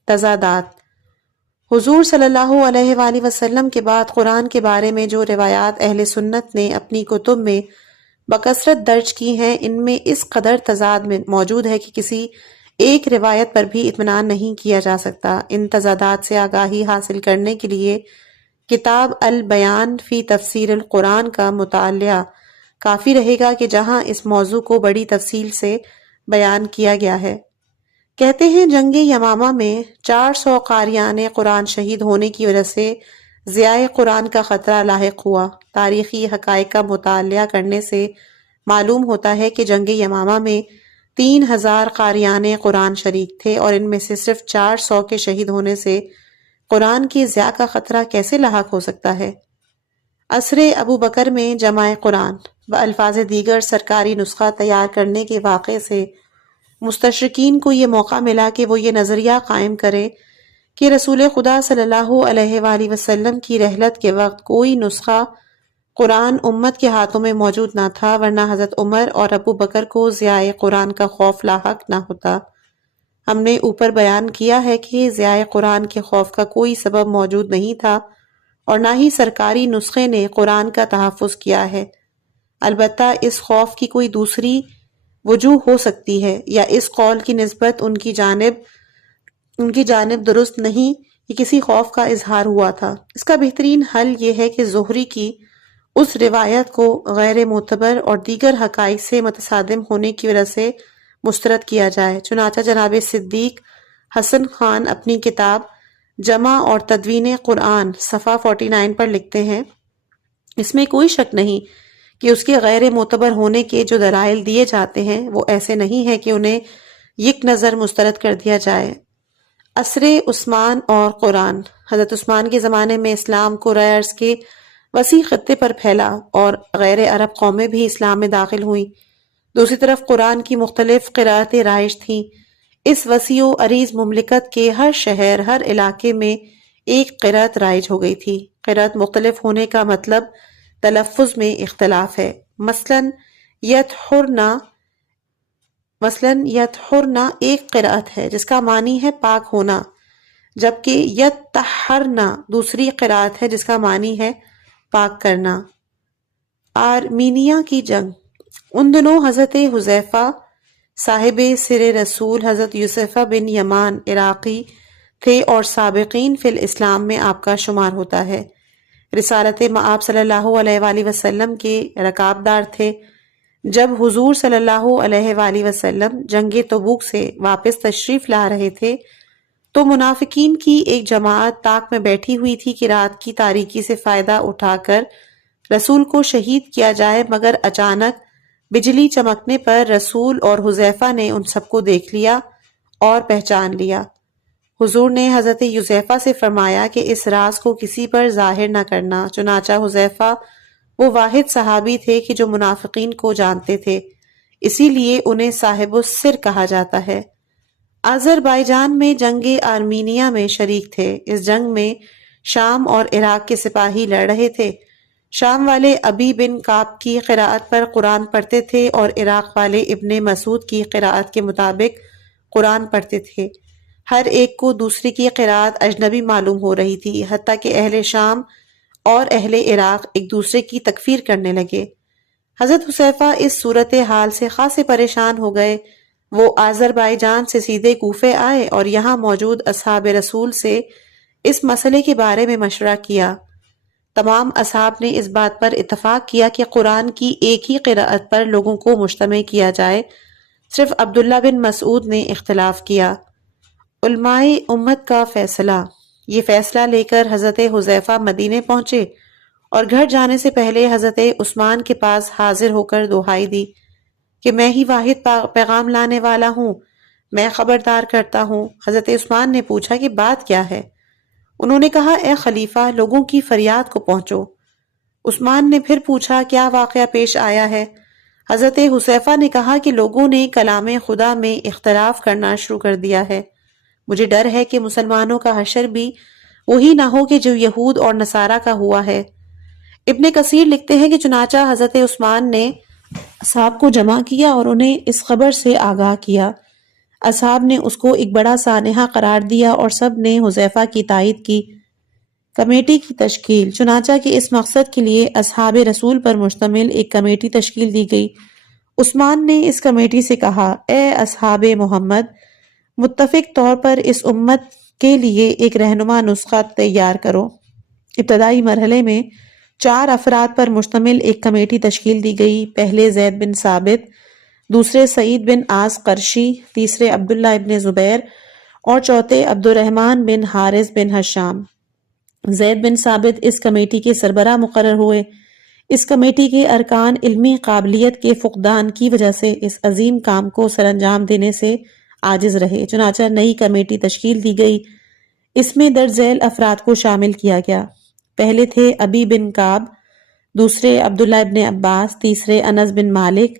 تضادات، حضور صلی اللہ علیہ وآلہ وسلم کے بعد قرآن کے بارے میں جو روایات اہل سنت نے اپنی کتب میں بکثرت درج کی ہیں، ان میں اس قدر تضاد میں موجود ہے کہ کسی ایک روایت پر بھی اطمینان نہیں کیا جا سکتا۔ ان تضادات سے آگاہی حاصل کرنے کے لیے کتاب البیان فی تفسیر القرآن کا مطالعہ کافی رہے گا کہ جہاں اس موضوع کو بڑی تفصیل سے بیان کیا گیا ہے۔ کہتے ہیں جنگ یمامہ میں 400 قاریان قرآن شہید ہونے کی وجہ سے ضیاء قرآن کا خطرہ لاحق ہوا۔ تاریخی حقائق کا مطالعہ کرنے سے معلوم ہوتا ہے کہ جنگ یمامہ میں 3000 قاریان قرآن شریک تھے، اور ان میں سے صرف 400 کے شہید ہونے سے قرآن کی ضیاء کا خطرہ کیسے لاحق ہو سکتا ہے؟ عصر ابو بکر میں جمع قرآن و الفاظ دیگر سرکاری نسخہ تیار کرنے کے واقعے سے مستشرقین کو یہ موقع ملا کہ وہ یہ نظریہ قائم کرے کہ رسول خدا صلی اللہ علیہ وآلہ وسلم کی رحلت کے وقت کوئی نسخہ قرآن امت کے ہاتھوں میں موجود نہ تھا، ورنہ حضرت عمر اور ابو بکر کو ضیاء قرآن کا خوف لاحق نہ ہوتا۔ ہم نے اوپر بیان کیا ہے کہ ضیاء قرآن کے خوف کا کوئی سبب موجود نہیں تھا، اور نہ ہی سرکاری نسخے نے قرآن کا تحفظ کیا ہے۔ البتہ اس خوف کی کوئی دوسری وجوہ ہو سکتی ہے، یا اس قول کی نسبت ان کی جانب درست نہیں کہ کسی خوف کا اظہار ہوا تھا۔ اس کا بہترین حل یہ ہے کہ زہری کی اس روایت کو غیر معتبر اور دیگر حقائق سے متصادم ہونے کی وجہ سے مسترد کیا جائے۔ چنانچہ جناب صدیق حسن خان اپنی کتاب جمع اور تدوین قرآن صفحہ 49 پر لکھتے ہیں، اس میں کوئی شک نہیں کہ اس کے غیر معتبر ہونے کے جو دلائل دیے جاتے ہیں وہ ایسے نہیں ہے کہ انہیں یک نظر مسترد کر دیا جائے۔ عصر عثمان اور قرآن۔ حضرت عثمان کے زمانے میں اسلام قرۂ ارض کے وسیع خطے پر پھیلا، اور غیر عرب قومیں بھی اسلام میں داخل ہوئیں۔ دوسری طرف قرآن کی مختلف قرأتیں رائج تھیں۔ اس وسیع و عریض مملکت کے ہر شہر، ہر علاقے میں ایک قرأت رائج ہو گئی تھی۔ قرأت مختلف ہونے کا مطلب تلفظ میں اختلاف ہے۔ مثلاً یطہرنا ایک قرأت ہے جس کا معنی ہے پاک ہونا، جبکہ یطہرنا دوسری قرأت ہے جس کا معنی ہے پاک کرنا۔ آرمینیہ کی جنگ۔ ان دنوں حضرت حذیفہ صاحب سر رسول حضرت یوسف بن یمان عراقی تھے، اور سابقین فی الاسلام میں آپ کا شمار ہوتا ہے۔ رسالت مآب صلی اللہ علیہ وآلہ وسلم کے رکابدار تھے۔ جب حضور صلی اللہ علیہ وآلہ وسلم جنگ تبوک سے واپس تشریف لا رہے تھے تو منافقین کی ایک جماعت طاق میں بیٹھی ہوئی تھی کہ رات کی تاریکی سے فائدہ اٹھا کر رسول کو شہید کیا جائے، مگر اچانک بجلی چمکنے پر رسول اور حذیفہ نے ان سب کو دیکھ لیا اور پہچان لیا۔ حضور نے حضرت حذیفہ سے فرمایا کہ اس راز کو کسی پر ظاہر نہ کرنا۔ چنانچہ حذیفہ وہ واحد صحابی تھے کہ جو منافقین کو جانتے تھے، اسی لیے انہیں صاحب السر کہا جاتا ہے۔ آذربائیجان میں جنگ آرمینیہ میں شریک تھے۔ اس جنگ میں شام اور عراق کے سپاہی لڑ رہے تھے۔ شام والے ابی بن کعب کی قراءت پر قرآن پڑھتے تھے، اور عراق والے ابن مسعود کی قراءت کے مطابق قرآن پڑھتے تھے۔ ہر ایک کو دوسرے کی قراءت اجنبی معلوم ہو رہی تھی، حتیٰ کہ اہل شام اور اہل عراق ایک دوسرے کی تکفیر کرنے لگے۔ حضرت حذیفہ اس صورتحال سے خاصے پریشان ہو گئے۔ وہ آذربائیجان سے سیدھے کوفے آئے اور یہاں موجود اصحاب رسول سے اس مسئلے کے بارے میں مشورہ کیا۔ تمام اصحاب نے اس بات پر اتفاق کیا کہ قرآن کی ایک ہی قراءت پر لوگوں کو مجتمع کیا جائے۔ صرف عبداللہ بن مسعود نے اختلاف کیا۔ علماء امت کا فیصلہ۔ یہ فیصلہ لے کر حضرت حذیفہ مدینے پہنچے، اور گھر جانے سے پہلے حضرت عثمان کے پاس حاضر ہو کر دہائی دی کہ میں ہی واحد پیغام لانے والا ہوں، میں خبردار کرتا ہوں۔ حضرت عثمان نے پوچھا کہ بات کیا ہے؟ انہوں نے کہا، اے خلیفہ، لوگوں کی فریاد کو پہنچو۔ عثمان نے پھر پوچھا، کیا واقعہ پیش آیا ہے؟ حضرت حذیفہ نے کہا کہ لوگوں نے کلام خدا میں اختلاف کرنا شروع کر دیا ہے۔ مجھے ڈر ہے کہ مسلمانوں کا حشر بھی وہی نہ ہو کہ جو یہود اور نصارہ کا ہوا ہے۔ ابن کثیر لکھتے ہیں کہ چنانچہ حضرت عثمان نے اصحاب کو جمع کیا اور انہیں اس خبر سے آگاہ کیا۔ اصحاب نے اس کو ایک بڑا سانحہ قرار دیا اور سب نے حذیفہ کی تائید کی۔ کمیٹی کی تشکیل۔ چنانچہ کہ اس مقصد کے لیے اصحاب رسول پر مشتمل ایک کمیٹی تشکیل دی گئی۔ عثمان نے اس کمیٹی سے کہا، اے اصحاب محمد، متفق طور پر اس امت کے لیے ایک رہنما نسخہ تیار کرو۔ ابتدائی مرحلے میں 4 افراد پر مشتمل ایک کمیٹی تشکیل دی گئی۔ پہلے زید بن ثابت، دوسرے سعید بن عاص قرشی، تیسرے عبداللہ ابن زبیر اور چوتھے عبد الرحمن بن حارث بن ہشام۔ زید بن ثابت اس کمیٹی کے سربراہ مقرر ہوئے۔ اس کمیٹی کے ارکان علمی قابلیت کے فقدان کی وجہ سے اس عظیم کام کو سر انجام دینے سے عاجز رہے، چنانچہ نئی کمیٹی تشکیل دی گئی۔ اس میں درج ذیل افراد کو شامل کیا گیا۔ پہلے تھے ابی بن کعب، دوسرے عبداللہ ابن عباس، تیسرے انس بن مالک،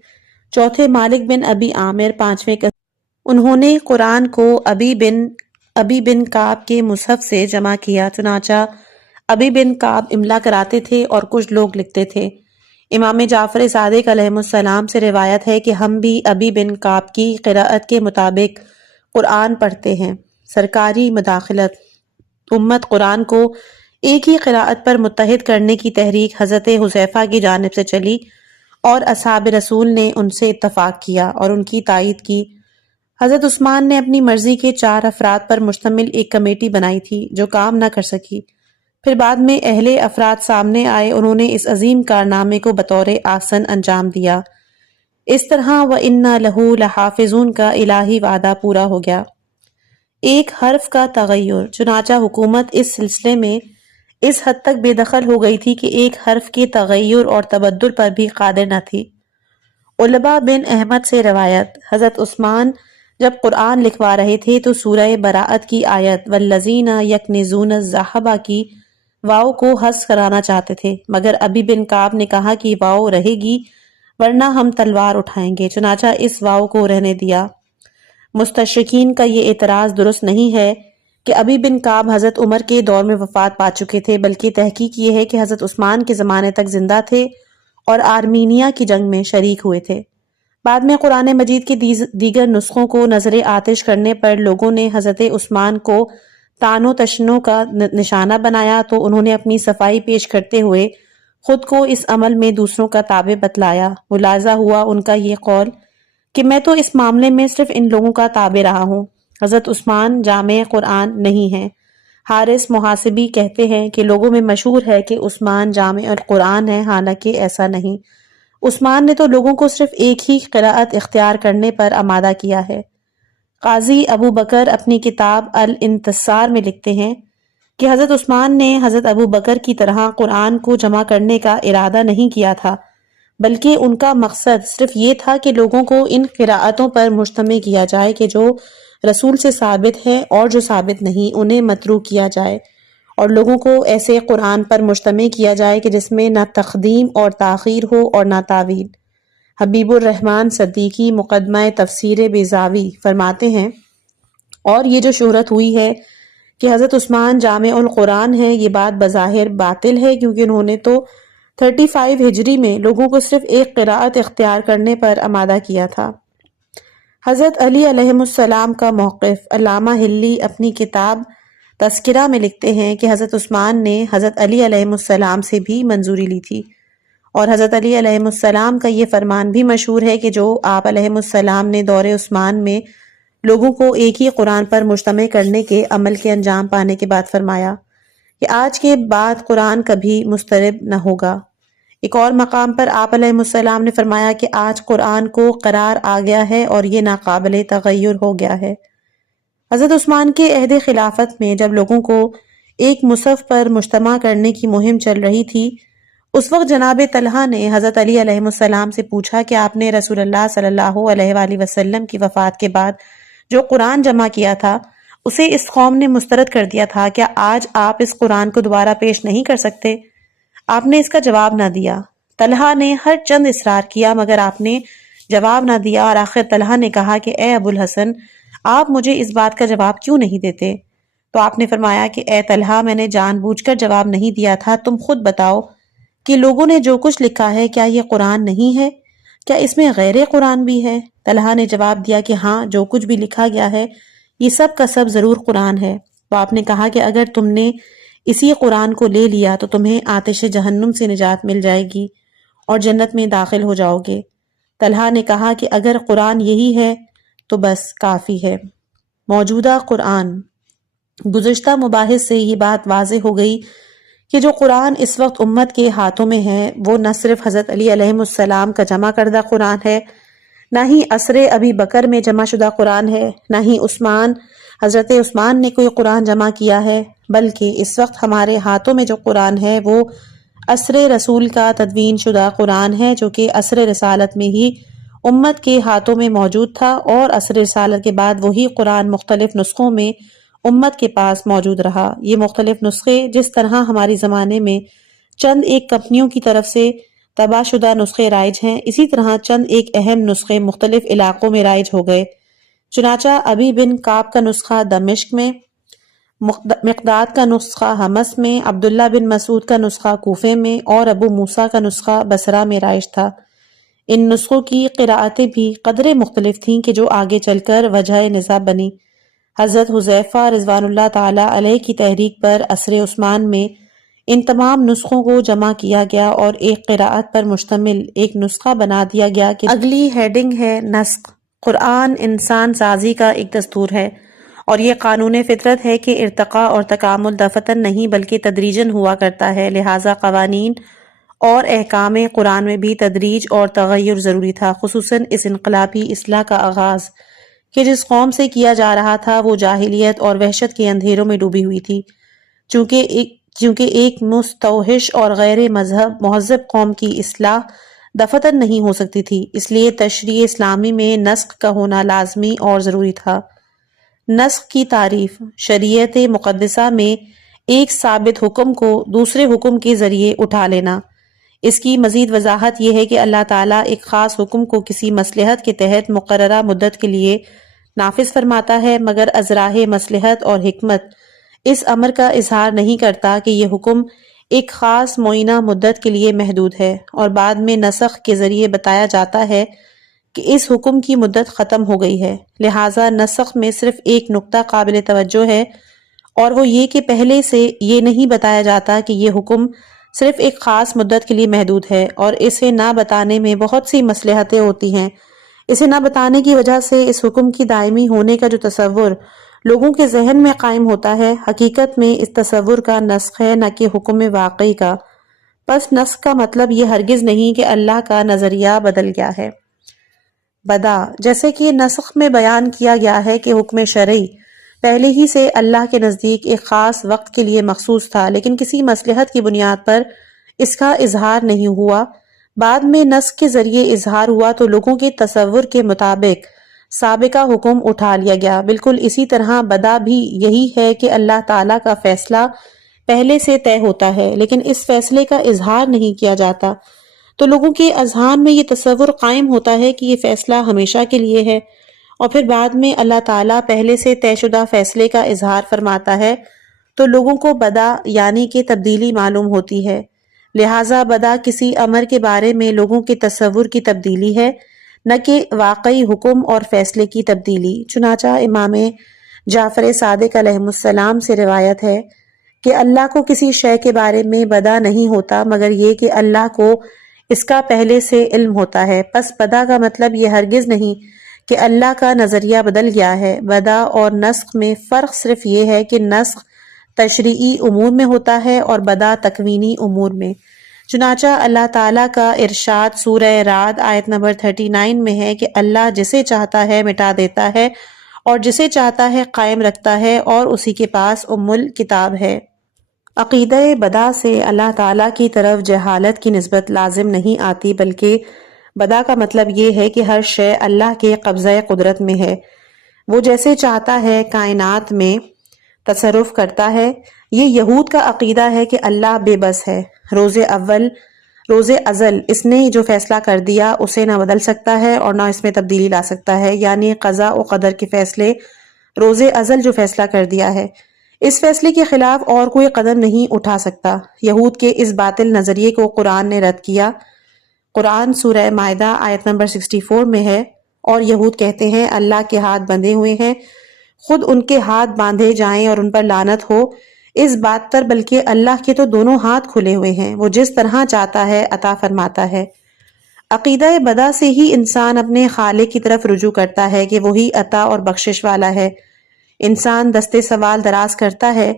چوتھے مالک بن ابی عامر، پانچویں انہوں نے قرآن کو ابی بن کعب کے مصحف سے جمع کیا، چنانچہ ابی بن کعب املا کراتے تھے اور کچھ لوگ لکھتے تھے۔ امام جعفر صادق علیہ السلام سے روایت ہے کہ ہم بھی ابی بن کعب کی قراءت کے مطابق قرآن پڑھتے ہیں۔ سرکاری مداخلت امت قرآن کو ایک ہی قراءت پر متحد کرنے کی تحریک حضرت حذیفہ کی جانب سے چلی اور اصحاب رسول نے ان سے اتفاق کیا اور ان کی تائید کی۔ حضرت عثمان نے اپنی مرضی کے 4 افراد پر مشتمل ایک کمیٹی بنائی تھی جو کام نہ کر سکی۔ پھر بعد میں اہل افراد سامنے آئے، انہوں نے اس عظیم کارنامے کو بطور آسن انجام دیا۔ اس طرح وَإِنَّ لَهُ لَحَافِظُونَ کا الہی وعدہ پورا ہو گیا۔ ایک حرف کا تغیر، چنانچہ حکومت اس سلسلے میں اس حد تک بے دخل ہو گئی تھی کہ ایک حرف کے تغیر اور تبدل پر بھی قادر نہ تھی۔ علبہ بن احمد سے روایت، حضرت عثمان جب قرآن لکھوا رہے تھے تو سورہ براءت کی آیت وَالَّذِينَ يَكْنِزُونَ الذَّهَبَ کی واو کو حذف کرانا چاہتے تھے، مگر ابی بن کعب نے کہا کہ واو رہے گی ورنہ ہم تلوار اٹھائیں گے، چنانچہ اس واو کو رہنے دیا۔ مستشرقین کا یہ اعتراض درست نہیں ہے کہ ابی بن کعب حضرت عمر کے دور میں وفات پا چکے تھے، بلکہ تحقیق یہ ہے کہ حضرت عثمان کے زمانے تک زندہ تھے اور آرمینیا کی جنگ میں شریک ہوئے تھے۔ بعد میں قرآن مجید کے دیگر نسخوں کو نظر آتش کرنے پر لوگوں نے حضرت عثمان کو طعن و تشنع کا نشانہ بنایا تو انہوں نے اپنی صفائی پیش کرتے ہوئے خود کو اس عمل میں دوسروں کا تابع بتلایا۔ ملاحظہ ہوا ان کا یہ قول کہ میں تو اس معاملے میں صرف ان لوگوں کا تابع رہا ہوں، حضرت عثمان جامع قرآن نہیں ہیں۔ حارث محاسبی کہتے ہیں کہ لوگوں میں مشہور ہے کہ عثمان جامع القرآن ہے، حالانکہ ایسا نہیں۔ عثمان نے تو لوگوں کو صرف ایک ہی قراءت اختیار کرنے پر آمادہ کیا ہے۔ قاضی ابو بکر اپنی کتاب الانتصار میں لکھتے ہیں کہ حضرت عثمان نے حضرت ابو بکر کی طرح قرآن کو جمع کرنے کا ارادہ نہیں کیا تھا، بلکہ ان کا مقصد صرف یہ تھا کہ لوگوں کو ان قراءتوں پر مجتمع کیا جائے کہ جو رسول سے ثابت ہے، اور جو ثابت نہیں انہیں متروک کیا جائے، اور لوگوں کو ایسے قرآن پر مجتمع کیا جائے کہ جس میں نہ تقدیم اور تاخیر ہو اور نہ تعویل۔ حبیب الرحمن صدیقی مقدمہ تفسیر بیضاوی فرماتے ہیں، اور یہ جو شہرت ہوئی ہے کہ حضرت عثمان جامع القرآن ہے، یہ بات بظاہر باطل ہے، کیونکہ انہوں نے تو 35 ہجری میں لوگوں کو صرف ایک قراءت اختیار کرنے پر آمادہ کیا تھا۔ حضرت علی علیہ السلام کا موقف، علامہ ہلی اپنی کتاب تذکرہ میں لکھتے ہیں کہ حضرت عثمان نے حضرت علی علیہ السلام سے بھی منظوری لی تھی، اور حضرت علی علیہ السلام کا یہ فرمان بھی مشہور ہے کہ جو آپ علیہ السلام نے دور عثمان میں لوگوں کو ایک ہی قرآن پر مجتمع کرنے کے عمل کے انجام پانے کے بعد فرمایا کہ آج کے بعد قرآن کبھی مضطرب نہ ہوگا۔ ایک اور مقام پر آپ علیہ السلام نے فرمایا کہ آج قرآن کو قرار آ گیا ہے اور یہ ناقابل تغیر ہو گیا ہے۔ حضرت عثمان کے عہد خلافت میں جب لوگوں کو ایک مصحف پر مجتمع کرنے کی مہم چل رہی تھی، اس وقت جناب طلحہ نے حضرت علی علیہ السلام سے پوچھا کہ آپ نے رسول اللہ صلی اللہ علیہ وآلہ وسلم کی وفات کے بعد جو قرآن جمع کیا تھا اسے اس قوم نے مسترد کر دیا تھا، کیا آج آپ اس قرآن کو دوبارہ پیش نہیں کر سکتے؟ آپ نے اس کا جواب نہ دیا۔ طلحہ نے ہر چند اصرار کیا مگر آپ نے جواب نہ دیا، اور آخر طلحہ نے کہا کہ اے ابو الحسن، آپ مجھے اس بات کا جواب کیوں نہیں دیتے؟ تو آپ نے فرمایا کہ اے طلحہ، میں نے جان بوجھ کر جواب نہیں دیا تھا، تم خود بتاؤ کہ لوگوں نے جو کچھ لکھا ہے کیا یہ قرآن نہیں ہے؟ کیا اس میں غیر قرآن بھی ہے؟ طلحہ نے جواب دیا کہ ہاں، جو کچھ بھی لکھا گیا ہے یہ سب کا سب ضرور قرآن ہے۔ تو آپ نے کہا کہ اگر تم نے اسی قرآن کو لے لیا تو تمہیں آتش جہنم سے نجات مل جائے گی اور جنت میں داخل ہو جاؤ گے۔ طلحہ نے کہا کہ اگر قرآن یہی ہے تو بس کافی ہے۔ موجودہ قرآن، گزشتہ مباحث سے یہ بات واضح ہو گئی کہ جو قرآن اس وقت امت کے ہاتھوں میں ہے وہ نہ صرف حضرت علی علیہ السلام کا جمع کردہ قرآن ہے، نہ ہی عصر ابی بکر میں جمع شدہ قرآن ہے، نہ ہی عثمان حضرت عثمان نے کوئی قرآن جمع کیا ہے، بلکہ اس وقت ہمارے ہاتھوں میں جو قرآن ہے وہ عصر رسول کا تدوین شدہ قرآن ہے، جو کہ عصر رسالت میں ہی امت کے ہاتھوں میں موجود تھا، اور عصر رسالت کے بعد وہی قرآن مختلف نسخوں میں امت کے پاس موجود رہا۔ یہ مختلف نسخے جس طرح ہمارے زمانے میں چند ایک کمپنیوں کی طرف سے طبع شدہ نسخے رائج ہیں، اسی طرح چند ایک اہم نسخے مختلف علاقوں میں رائج ہو گئے۔ چنانچہ ابی بن کعب کا نسخہ دمشق میں، مقداد کا نسخہ حمص میں، عبداللہ بن مسعود کا نسخہ کوفے میں، اور ابو موسیٰ کا نسخہ بصرہ میں رائج تھا۔ ان نسخوں کی قراءتیں بھی قدرے مختلف تھیں کہ جو آگے چل کر وجہ نزاع بنی۔ حضرت حذیفہ رضوان اللہ تعالی علیہ کی تحریک پر عصر عثمان میں ان تمام نسخوں کو جمع کیا گیا اور ایک قراءت پر مشتمل ایک نسخہ بنا دیا گیا کہ اگلی ہیڈنگ ہے نسخ۔ قرآن انسان سازی کا ایک دستور ہے، اور یہ قانون فطرت ہے کہ ارتقاء اور تکامل دفتن نہیں بلکہ تدریجاً ہوا کرتا ہے، لہٰذا قوانین اور احکام قرآن میں بھی تدریج اور تغیر ضروری تھا، خصوصاً اس انقلابی اصلاح کا آغاز کہ جس قوم سے کیا جا رہا تھا وہ جاہلیت اور وحشت کے اندھیروں میں ڈوبی ہوئی تھی۔ چونکہ ایک مستوحش اور غیر مہذب قوم کی اصلاح دفتن نہیں ہو سکتی تھی، اس لیے تشریع اسلامی میں نسخ کا ہونا لازمی اور ضروری تھا۔ نسخ کی تعریف: شریعت مقدسہ میں ایک ثابت حکم کو دوسرے حکم کے ذریعے اٹھا لینا۔ اس کی مزید وضاحت یہ ہے کہ اللہ تعالیٰ ایک خاص حکم کو کسی مصلحت کے تحت مقررہ مدت کے لیے نافذ فرماتا ہے، مگر از راہ مصلحت اور حکمت اس امر کا اظہار نہیں کرتا کہ یہ حکم ایک خاص معینہ مدت کے لیے محدود ہے، اور بعد میں نسخ کے ذریعے بتایا جاتا ہے کہ اس حکم کی مدت ختم ہو گئی ہے۔ لہٰذا نسخ میں صرف ایک نقطہ قابل توجہ ہے، اور وہ یہ کہ پہلے سے یہ نہیں بتایا جاتا کہ یہ حکم صرف ایک خاص مدت کے لیے محدود ہے، اور اسے نہ بتانے میں بہت سی مصلحتیں ہوتی ہیں۔ اسے نہ بتانے کی وجہ سے اس حکم کی دائمی ہونے کا جو تصور لوگوں کے ذہن میں قائم ہوتا ہے، حقیقت میں اس تصور کا نسخ ہے، نہ کہ حکم واقعی کا۔ پس نسخ کا مطلب یہ ہرگز نہیں کہ اللہ کا نظریہ بدل گیا ہے۔ بدع: جیسے کہ نسخ میں بیان کیا گیا ہے کہ حکم شرعی پہلے ہی سے اللہ کے نزدیک ایک خاص وقت کے لیے مخصوص تھا، لیکن کسی مصلحت کی بنیاد پر اس کا اظہار نہیں ہوا، بعد میں نسخ کے ذریعے اظہار ہوا تو لوگوں کے تصور کے مطابق سابقہ حکم اٹھا لیا گیا۔ بالکل اسی طرح بدع بھی یہی ہے کہ اللہ تعالیٰ کا فیصلہ پہلے سے طے ہوتا ہے، لیکن اس فیصلے کا اظہار نہیں کیا جاتا، تو لوگوں کے اذہان میں یہ تصور قائم ہوتا ہے کہ یہ فیصلہ ہمیشہ کے لیے ہے، اور پھر بعد میں اللہ تعالیٰ پہلے سے طے شدہ فیصلے کا اظہار فرماتا ہے تو لوگوں کو بدع یعنی کہ تبدیلی معلوم ہوتی ہے۔ لہٰذا بدع کسی امر کے بارے میں لوگوں کے تصور کی تبدیلی ہے، نہ کہ واقعی حکم اور فیصلے کی تبدیلی۔ چنانچہ امام جعفر صادق علیہ السلام سے روایت ہے کہ اللہ کو کسی شے کے بارے میں بدع نہیں ہوتا مگر یہ کہ اللہ کو اس کا پہلے سے علم ہوتا ہے۔ پس بدع کا مطلب یہ ہرگز نہیں کہ اللہ کا نظریہ بدل گیا ہے۔ بدع اور نسخ میں فرق صرف یہ ہے کہ نسخ تشریعی امور میں ہوتا ہے اور بدع تکوینی امور میں۔ چنانچہ اللہ تعالیٰ کا ارشاد سورہ رعد آیت نمبر 39 میں ہے کہ اللہ جسے چاہتا ہے مٹا دیتا ہے اور جسے چاہتا ہے قائم رکھتا ہے، اور اسی کے پاس ام الکتاب ہے۔ عقیدہ بدع سے اللہ تعالیٰ کی طرف جہالت کی نسبت لازم نہیں آتی، بلکہ بدع کا مطلب یہ ہے کہ ہر شے اللہ کے قبضہ قدرت میں ہے، وہ جیسے چاہتا ہے کائنات میں تصرف کرتا ہے۔ یہ یہود کا عقیدہ ہے کہ اللہ بے بس ہے، روز ازل اس نے جو فیصلہ کر دیا اسے نہ بدل سکتا ہے اور نہ اس میں تبدیلی لا سکتا ہے، یعنی قضاء و قدر کے فیصلے روز ازل جو فیصلہ کر دیا ہے اس فیصلے کے خلاف اور کوئی قدم نہیں اٹھا سکتا۔ یہود کے اس باطل نظریے کو قرآن نے رد کیا۔ قرآن سورہ مائدہ آیت نمبر 64 میں ہے، اور یہود کہتے ہیں اللہ کے ہاتھ بندھے ہوئے ہیں، خود ان کے ہاتھ باندھے جائیں اور ان پر لعنت ہو۔ اس بات پر بلکہ اللہ کے تو دونوں ہاتھ کھلے ہوئے ہیں، وہ جس طرح چاہتا ہے عطا فرماتا ہے۔ عقیدہ بدع سے ہی انسان اپنے خالق کی طرف رجوع کرتا ہے کہ وہی عطا اور بخشش والا ہے۔ انسان دستے سوال دراز کرتا ہے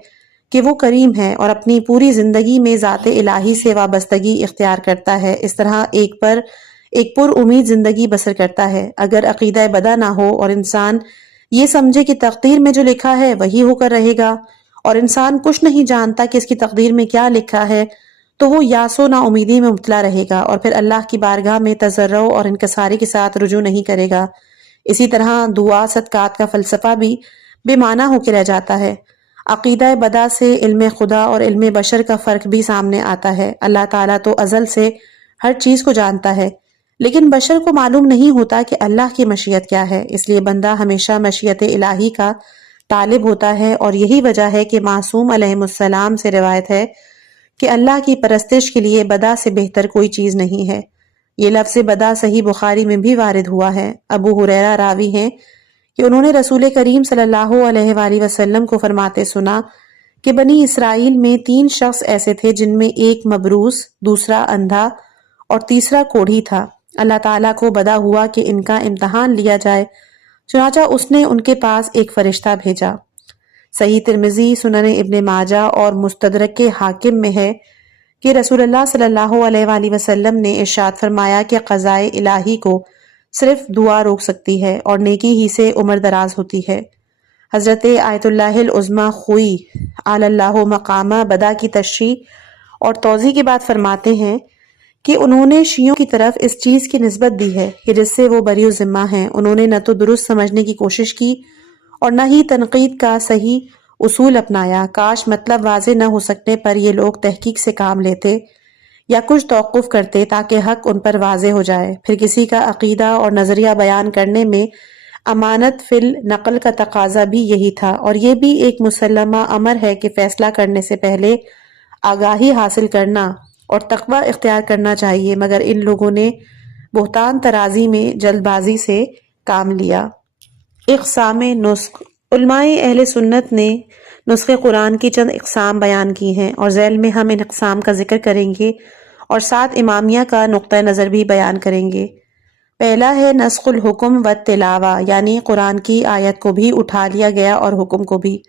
کہ وہ کریم ہے اور اپنی پوری زندگی میں ذات الہی سے وابستگی اختیار کرتا ہے، اس طرح ایک پر امید زندگی بسر کرتا ہے۔ اگر عقیدہ بدع نہ ہو اور انسان یہ سمجھے کہ تقدیر میں جو لکھا ہے وہی ہو کر رہے گا، اور انسان کچھ نہیں جانتا کہ اس کی تقدیر میں کیا لکھا ہے، تو وہ یاس و نا امیدی میں مبتلا رہے گا اور پھر اللہ کی بارگاہ میں تضرع اور انکساری کے ساتھ رجوع نہیں کرے گا۔ اسی طرح دعا صدقات کا فلسفہ بھی بے معنی ہو کے رہ جاتا ہے۔ عقیدہ بدا سے علم خدا اور علم بشر کا فرق بھی سامنے آتا ہے۔ اللہ تعالیٰ تو ازل سے ہر چیز کو جانتا ہے، لیکن بشر کو معلوم نہیں ہوتا کہ اللہ کی مشیت کیا ہے، اس لیے بندہ ہمیشہ مشیت الہی کا طالب ہوتا ہے، اور یہی وجہ ہے کہ معصوم علیہ السلام سے روایت ہے کہ اللہ کی پرستش کے لیے بدا سے بہتر کوئی چیز نہیں ہے۔ یہ لفظ بدا صحیح بخاری میں بھی وارد ہوا ہے۔ ابو ہریرہ راوی ہیں کہ انہوں نے رسول کریم صلی اللہ علیہ وآلہ وسلم کو فرماتے سنا کہ بنی اسرائیل میں 3 شخص ایسے تھے جن میں ایک مبروس، دوسرا اندھا اور تیسرا کوڑھی تھا۔ اللہ تعالیٰ کو بدا ہوا کہ ان کا امتحان لیا جائے، چنانچہ اس نے ان کے پاس ایک فرشتہ بھیجا۔ صحیح ترمذی، سنن ابن ماجہ اور مستدرک کے حاکم میں ہے کہ رسول اللہ صلی اللہ علیہ وآلہ وسلم نے ارشاد فرمایا کہ قضائے الہی کو صرف دعا روک سکتی ہے اور نیکی ہی سے عمر دراز ہوتی ہے۔ حضرت آیت اللہ العظمیٰ خوئی علی اللہ مقامہ بدا کی تشریح اور توضیح کے بعد فرماتے ہیں کہ انہوں نے شیعوں کی طرف اس چیز کی نسبت دی ہے کہ جس سے وہ بری الذمہ ہیں۔ انہوں نے نہ تو درست سمجھنے کی کوشش کی اور نہ ہی تنقید کا صحیح اصول اپنایا۔ کاش مطلب واضح نہ ہو سکنے پر یہ لوگ تحقیق سے کام لیتے یا کچھ توقف کرتے تاکہ حق ان پر واضح ہو جائے۔ پھر کسی کا عقیدہ اور نظریہ بیان کرنے میں امانت فی النقل کا تقاضا بھی یہی تھا، اور یہ بھی ایک مسلمہ امر ہے کہ فیصلہ کرنے سے پہلے آگاہی حاصل کرنا اور تقوی اختیار کرنا چاہیے، مگر ان لوگوں نے بہتان ترازی میں جلد بازی سے کام لیا۔ اقسام نسخ۔ علماء اہل سنت نے نسخ قرآن کی چند اقسام بیان کی ہیں، اور ذیل میں ہم ان اقسام کا ذکر کریں گے اور ساتھ امامیہ کا نقطہ نظر بھی بیان کریں گے۔ پہلا ہے نسخ الحکم و تلاوہ، یعنی قرآن کی آیت کو بھی اٹھا لیا گیا اور حکم کو بھی۔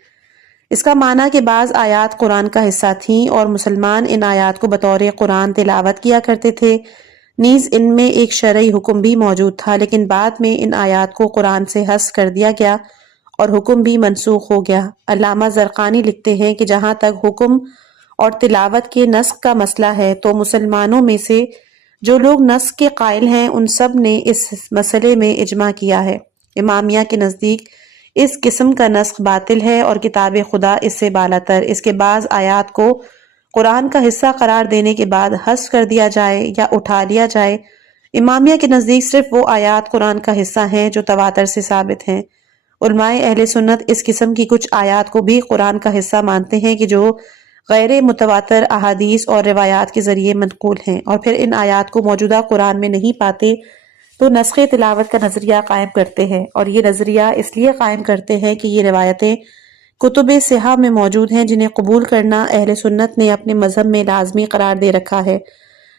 اس کا معنی کہ بعض آیات قرآن کا حصہ تھیں اور مسلمان ان آیات کو بطور قرآن تلاوت کیا کرتے تھے، نیز ان میں ایک شرعی حکم بھی موجود تھا، لیکن بعد میں ان آیات کو قرآن سے حذف کر دیا گیا اور حکم بھی منسوخ ہو گیا۔ علامہ زرقانی لکھتے ہیں کہ جہاں تک حکم اور تلاوت کے نسخ کا مسئلہ ہے تو مسلمانوں میں سے جو لوگ نسخ کے قائل ہیں ان سب نے اس مسئلے میں اجماع کیا ہے۔ امامیہ کے نزدیک اس قسم کا نسخ باطل ہے اور کتاب خدا اس سے بالاتر۔ اس کے بعض آیات کو قرآن کا حصہ قرار دینے کے بعد حذف کر دیا جائے یا اٹھا لیا جائے۔ امامیہ کے نزدیک صرف وہ آیات قرآن کا حصہ ہیں جو تواتر سے ثابت ہیں۔ علماء اہل سنت اس قسم کی کچھ آیات کو بھی قرآن کا حصہ مانتے ہیں کہ جو غیر متواتر احادیث اور روایات کے ذریعے منقول ہیں، اور پھر ان آیات کو موجودہ قرآن میں نہیں پاتے تو نسخ تلاوت کا نظریہ قائم کرتے ہیں، اور یہ نظریہ اس لیے قائم کرتے ہیں کہ یہ روایتیں کتب صحیحہ میں موجود ہیں جنہیں قبول کرنا اہل سنت نے اپنے مذہب میں لازمی قرار دے رکھا ہے۔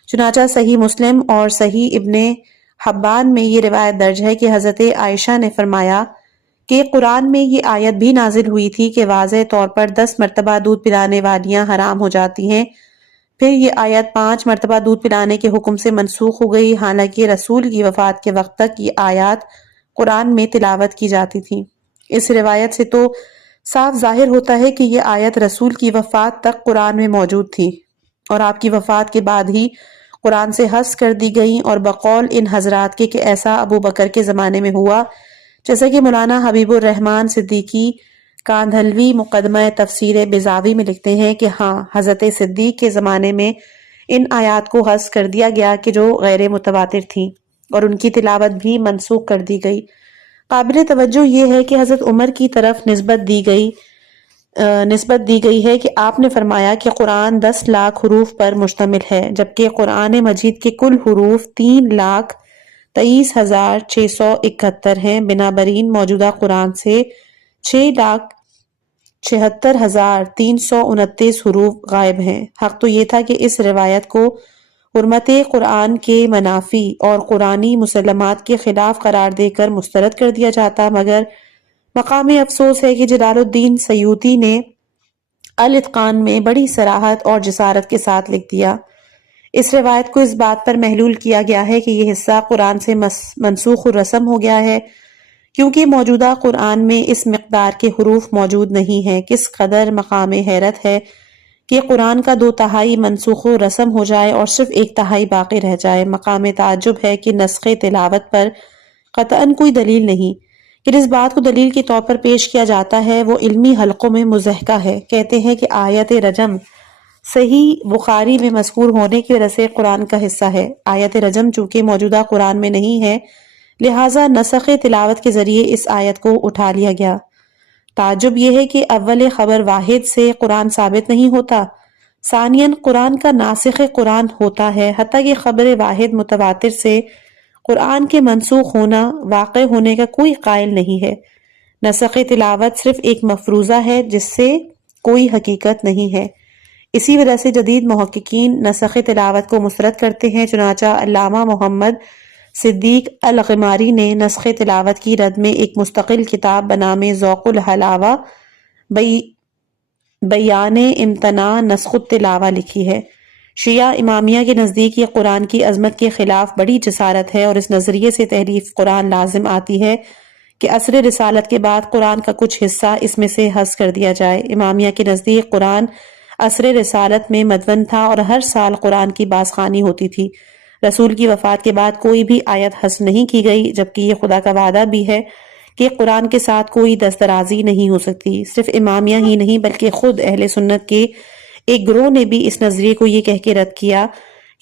چنانچہ صحیح مسلم اور صحیح ابن حبان میں یہ روایت درج ہے کہ حضرت عائشہ نے فرمایا کہ قرآن میں یہ آیت بھی نازل ہوئی تھی کہ واضح طور پر 10 مرتبہ دودھ پلانے والیاں حرام ہو جاتی ہیں، پھر یہ آیت 5 مرتبہ دودھ پلانے کے حکم سے منسوخ ہو گئی، حالانکہ رسول کی وفات کے وقت تک یہ آیات قرآن میں تلاوت کی جاتی تھی۔ اس روایت سے تو صاف ظاہر ہوتا ہے کہ یہ آیت رسول کی وفات تک قرآن میں موجود تھی اور آپ کی وفات کے بعد ہی قرآن سے حذف کر دی گئیں، اور بقول ان حضرات کے کہ ایسا ابو بکر کے زمانے میں ہوا، جیسا کہ مولانا حبیب الرحمن صدیقی کاندھلوی مقدمہ تفسیر بیضاوی میں لکھتے ہیں کہ ہاں، حضرت صدیق کے زمانے میں ان آیات کو حذف کر دیا گیا کہ جو غیر متواتر تھیں، اور ان کی تلاوت بھی منسوخ کر دی گئی۔ قابل توجہ یہ ہے کہ حضرت عمر کی طرف نسبت دی گئی ہے کہ آپ نے فرمایا کہ قرآن 10 لاکھ حروف پر مشتمل ہے، جبکہ قرآن مجید کے کل حروف 3,23,671 ہیں۔ بنابراین موجودہ قرآن سے 6,76,329 حروف غائب ہیں۔ حق تو یہ تھا کہ اس روایت کو حرمت قرآن کے منافی اور قرآنی مسلمات کے خلاف قرار دے کر مسترد کر دیا جاتا، مگر مقام افسوس ہے کہ جلال الدین سیوطی نے الاتقان میں بڑی صراحت اور جسارت کے ساتھ لکھ دیا۔ اس روایت کو اس بات پر محلول کیا گیا ہے کہ یہ حصہ قرآن سے منسوخ الرسم ہو گیا ہے، کیونکہ موجودہ قرآن میں اس مقدار کے حروف موجود نہیں ہیں۔ کس قدر مقام حیرت ہے کہ قرآن کا 2/3 منسوخ و رسم ہو جائے اور صرف 1/3 باقی رہ جائے۔ مقام تعجب ہے کہ نسخ تلاوت پر قطعاً کوئی دلیل نہیں، کہ جس بات کو دلیل کے طور پر پیش کیا جاتا ہے وہ علمی حلقوں میں مضحکہ ہے۔ کہتے ہیں کہ آیت رجم صحیح بخاری میں مذکور ہونے کی وجہ سے قرآن کا حصہ ہے۔ آیت رجم چونکہ موجودہ قرآن میں نہیں ہے، لہٰذا نسخ تلاوت کے ذریعے اس آیت کو اٹھا لیا گیا۔ تعجب یہ ہے کہ اول خبر واحد سے قرآن ثابت نہیں ہوتا، ثانیاً قرآن کا ناسخ قرآن ہوتا ہے، حتیٰ کہ خبر واحد متواتر سے قرآن کے منسوخ ہونا واقع ہونے کا کوئی قائل نہیں ہے۔ نسخ تلاوت صرف ایک مفروضہ ہے جس سے کوئی حقیقت نہیں ہے۔ اسی وجہ سے جدید محققین نسخ تلاوت کو مسترد کرتے ہیں، چنانچہ علامہ محمد صدیق الغماری نے نسخ تلاوت کی رد میں ایک مستقل کتاب بنام ذوق الحلاوہ بیان امتناع نسخ التلاوہ لکھی ہے۔ شیعہ امامیہ کے نزدیک یہ قرآن کی عظمت کے خلاف بڑی جسارت ہے، اور اس نظریے سے تحریف قرآن لازم آتی ہے کہ عصر رسالت کے بعد قرآن کا کچھ حصہ اس میں سے حذف کر دیا جائے۔ امامیہ کے نزدیک قرآن عصر رسالت میں مدون تھا اور ہر سال قرآن کی بازخوانی ہوتی تھی۔ رسول کی وفات کے بعد کوئی بھی آیت حذف نہیں کی گئی، جبکہ یہ خدا کا وعدہ بھی ہے کہ قرآن کے ساتھ کوئی دسترازی نہیں ہو سکتی۔ صرف امامیہ ہی نہیں بلکہ خود اہل سنت کے ایک گروہ نے بھی اس نظریے کو یہ کہہ کے رد کیا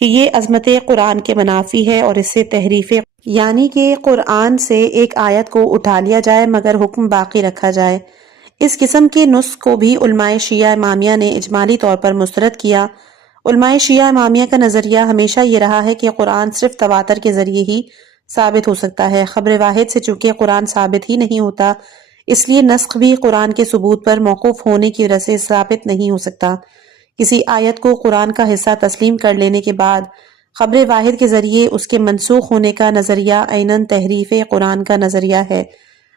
کہ یہ عظمت قرآن کے منافی ہے اور اس سے تحریف، یعنی کہ قرآن سے ایک آیت کو اٹھا لیا جائے مگر حکم باقی رکھا جائے۔ اس قسم کے نسخ کو بھی علماء شیعہ امامیہ نے اجمالی طور پر مسترد کیا۔ علماء شیعہ امامیہ کا نظریہ ہمیشہ یہ رہا ہے کہ قرآن صرف تواتر کے ذریعے ہی ثابت ہو سکتا ہے۔ خبر واحد سے چونکہ قرآن ثابت ہی نہیں ہوتا، اس لیے نسخ بھی قرآن کے ثبوت پر موقوف ہونے کی وجہ سے ثابت نہیں ہو سکتا۔ کسی آیت کو قرآن کا حصہ تسلیم کر لینے کے بعد خبر واحد کے ذریعے اس کے منسوخ ہونے کا نظریہ عیناً تحریف قرآن کا نظریہ ہے۔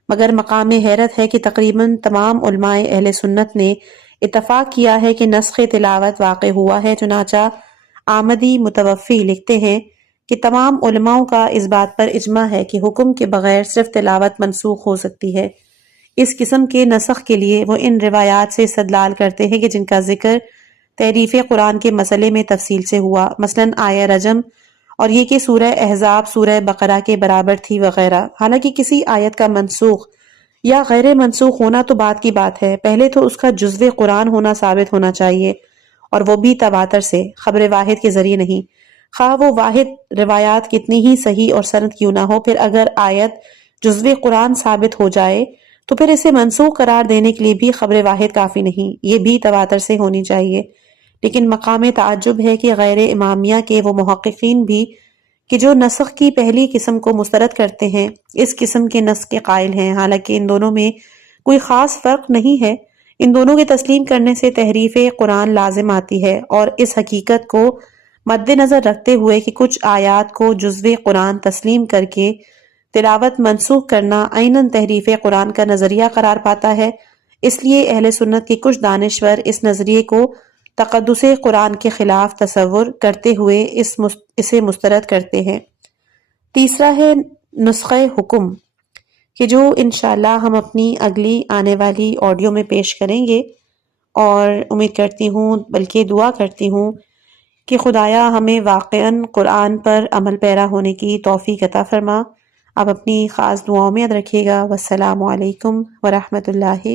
مگر مقام حیرت ہے کہ تقریباً تمام علماء اہل سنت نے اتفاق کیا ہے کہ نسخ تلاوت واقع ہوا ہے۔ چنانچہ آمدی متوفی لکھتے ہیں کہ تمام علماء کا اس بات پر اجماع ہے کہ حکم کے بغیر صرف تلاوت منسوخ ہو سکتی ہے۔ اس قسم کے نسخ کے لیے وہ ان روایات سے استدلال کرتے ہیں کہ جن کا ذکر تحریف قرآن کے مسئلے میں تفصیل سے ہوا، مثلاً آیہ رجم اور یہ کہ سورہ احزاب سورہ بقرہ کے برابر تھی وغیرہ۔ حالانکہ کسی آیت کا منسوخ یا غیر منسوخ ہونا تو بات کی بات ہے، پہلے تو اس کا جزو قرآن ہونا ثابت ہونا چاہیے، اور وہ بھی تواتر سے، خبر واحد کے ذریعے نہیں، خواہ وہ واحد روایات کتنی ہی صحیح اور سند کیوں نہ ہو۔ پھر اگر آیت جزو قرآن ثابت ہو جائے تو پھر اسے منسوخ قرار دینے کے لیے بھی خبر واحد کافی نہیں، یہ بھی تواتر سے ہونی چاہیے۔ لیکن مقام تعجب ہے کہ غیر امامیہ کے وہ محققین بھی کہ جو نسخ کی پہلی قسم کو مسترد کرتے ہیں، اس قسم کے نسخ کے قائل ہیں، حالانکہ ان دونوں میں کوئی خاص فرق نہیں ہے۔ ان دونوں کے تسلیم کرنے سے تحریف قرآن لازم آتی ہے، اور اس حقیقت کو مد نظر رکھتے ہوئے کہ کچھ آیات کو جزو قرآن تسلیم کر کے تلاوت منسوخ کرنا عیناً تحریف قرآن کا نظریہ قرار پاتا ہے، اس لیے اہل سنت کے کچھ دانشور اس نظریے کو تقدس قرآن کے خلاف تصور کرتے ہوئے اسے مسترد کرتے ہیں۔ تیسرا ہے نسخہ حکم، کہ جو انشاءاللہ ہم اپنی اگلی آنے والی آڈیو میں پیش کریں گے، اور امید کرتی ہوں بلکہ دعا کرتی ہوں کہ خدایا ہمیں واقعاً قرآن پر عمل پیرا ہونے کی توفیق عطا فرما۔ آپ اپنی خاص دعاؤں میں یاد رکھیے گا۔ والسلام علیکم ورحمۃ اللہ